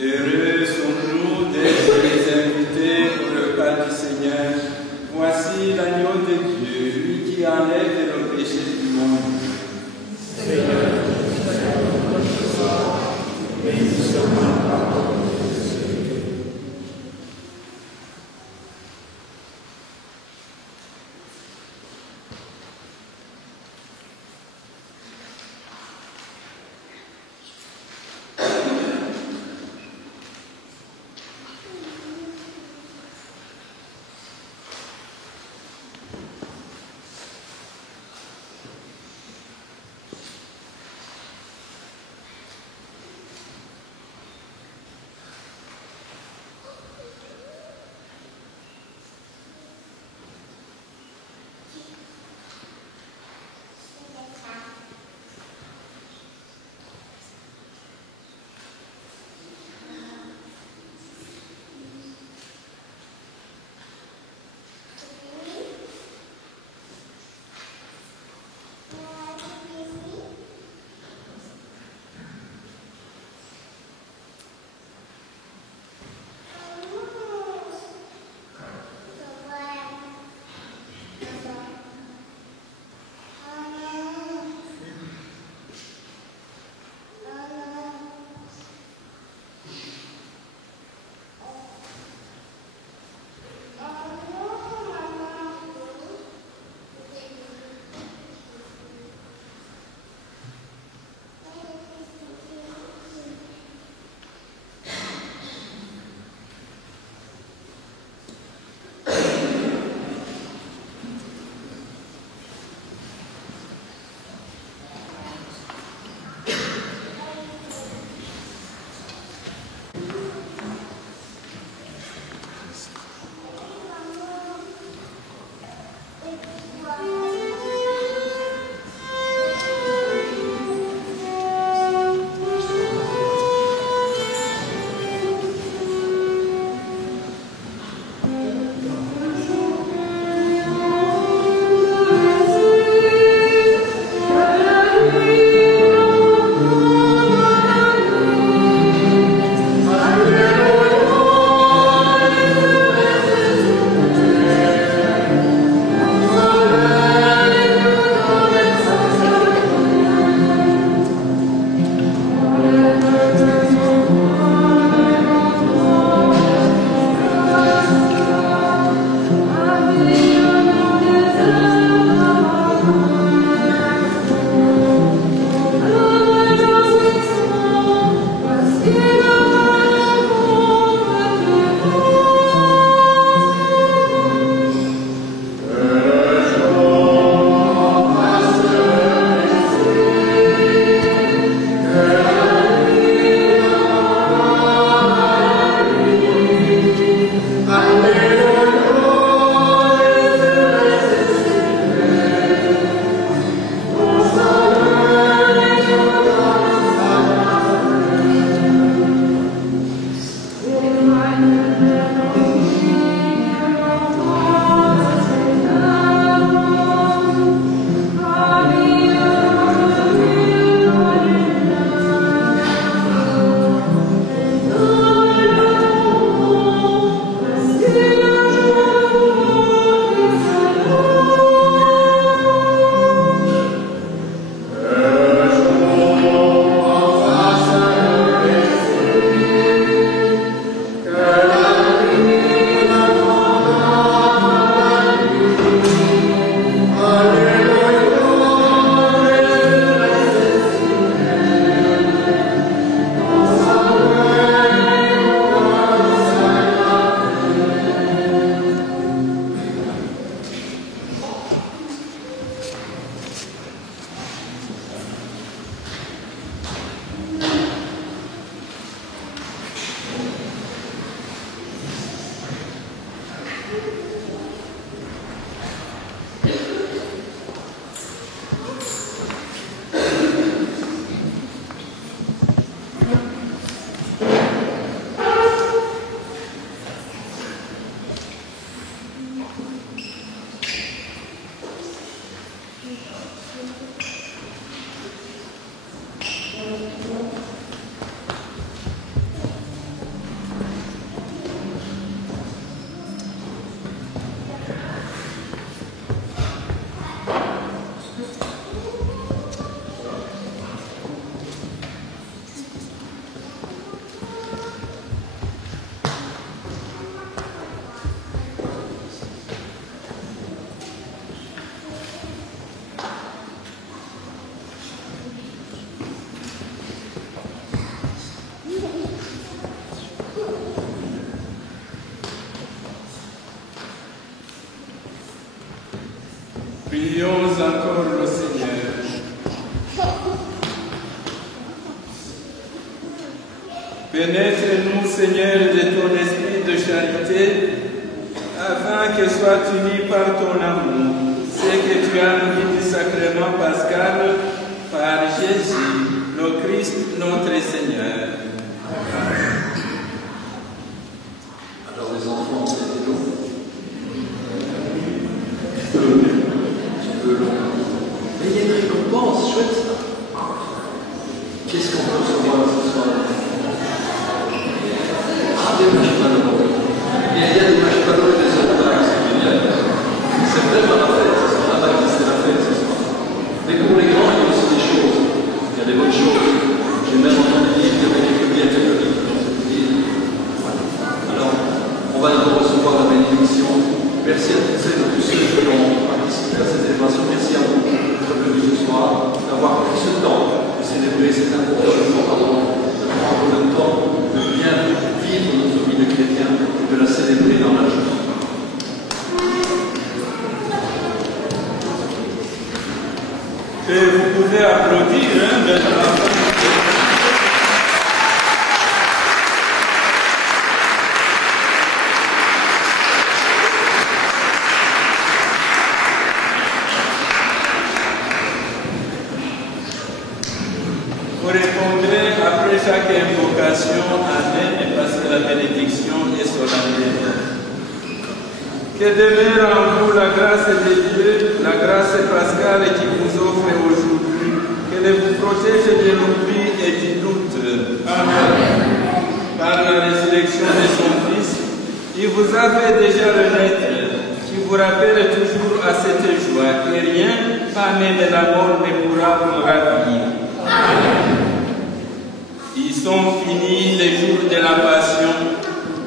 Heureux sommes-nous d'être les invités pour le repas du Seigneur. Voici l'agneau de Dieu, lui qui enlève le péché du monde. Seigneur, Prions encore le Seigneur. Pénètre-nous, Seigneur, de ton esprit de charité, afin que soit uni par ton amour ce que tu as mis du sacrement pascal par Jésus, le Christ, notre Seigneur. Alors les enfants, c'est long. Mais il y a une récompense, chouette ça. Qu'est-ce qu'on peut recevoir ce soir? Ah, des marshmallows. Il y a des marshmallows et des sodas, c'est génial. C'est vraiment la fête ce soir. Ah, c'est la fête ce soir. Mais pour les grands, il y a aussi des choses. Il y a des bonnes choses. J'ai même entendu dire qu'il y avait quelques biens catholiques dans cette ville. Alors, on va d'abord recevoir la bénédiction. Merci à toutes celles et tous ceux qui ont participé à cette célébration. Merci à vous d'être venus ce soir, d'avoir pris ce temps de célébrer cet important jour, de prendre le temps de bien vivre notre vie de chrétien et de la célébrer dans la joie. Et vous pouvez applaudir de la fin. Vous répondrez après chaque invocation Amen, parce que la bénédiction est solennelle. Que demeure en vous la grâce de Dieu, la grâce pascale qui vous offre aujourd'hui, qu'elle vous protège de l'oubli et du doute. Amen. Par la résurrection de son Fils, il vous a fait déjà le naître, qui vous rappelle toujours à cette joie, que rien, pas même la mort, ne pourra vous ravir. Amen. Ils sont finis les jours de la passion.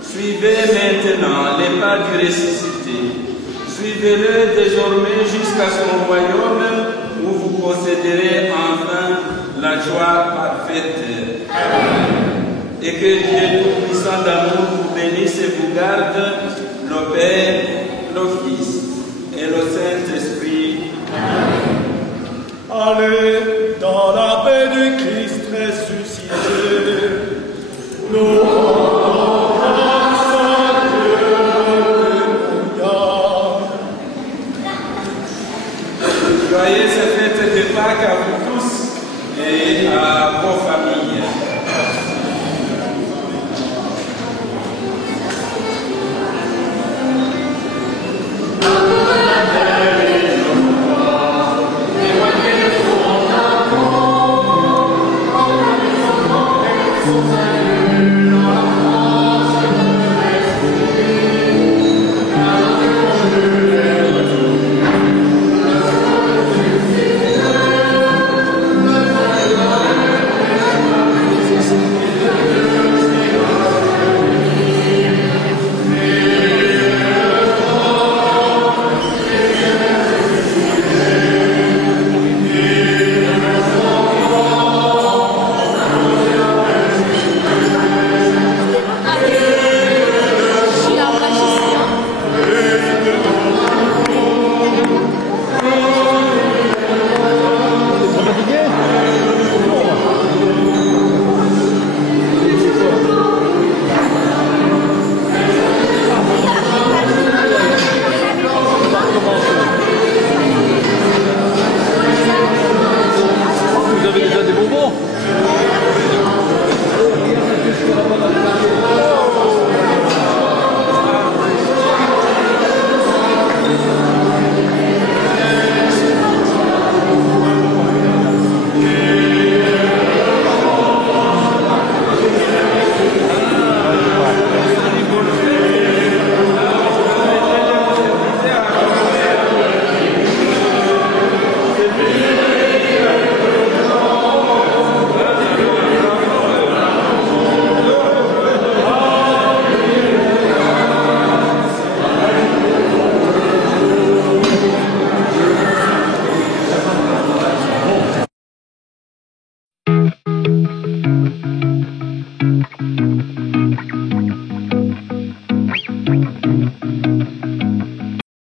Suivez maintenant les pas du ressuscité. Suivez-le désormais jusqu'à son royaume où vous posséderez enfin la joie parfaite. Et que Dieu Tout-Puissant d'amour vous bénisse et vous garde, le Père, le Fils et le Saint-Esprit. Allez dans la paix du Christ ressuscité. Nous rendons grâce à Dieu. Alléluia. Joyeuse fête de Pâques à vous tous et à vos familles.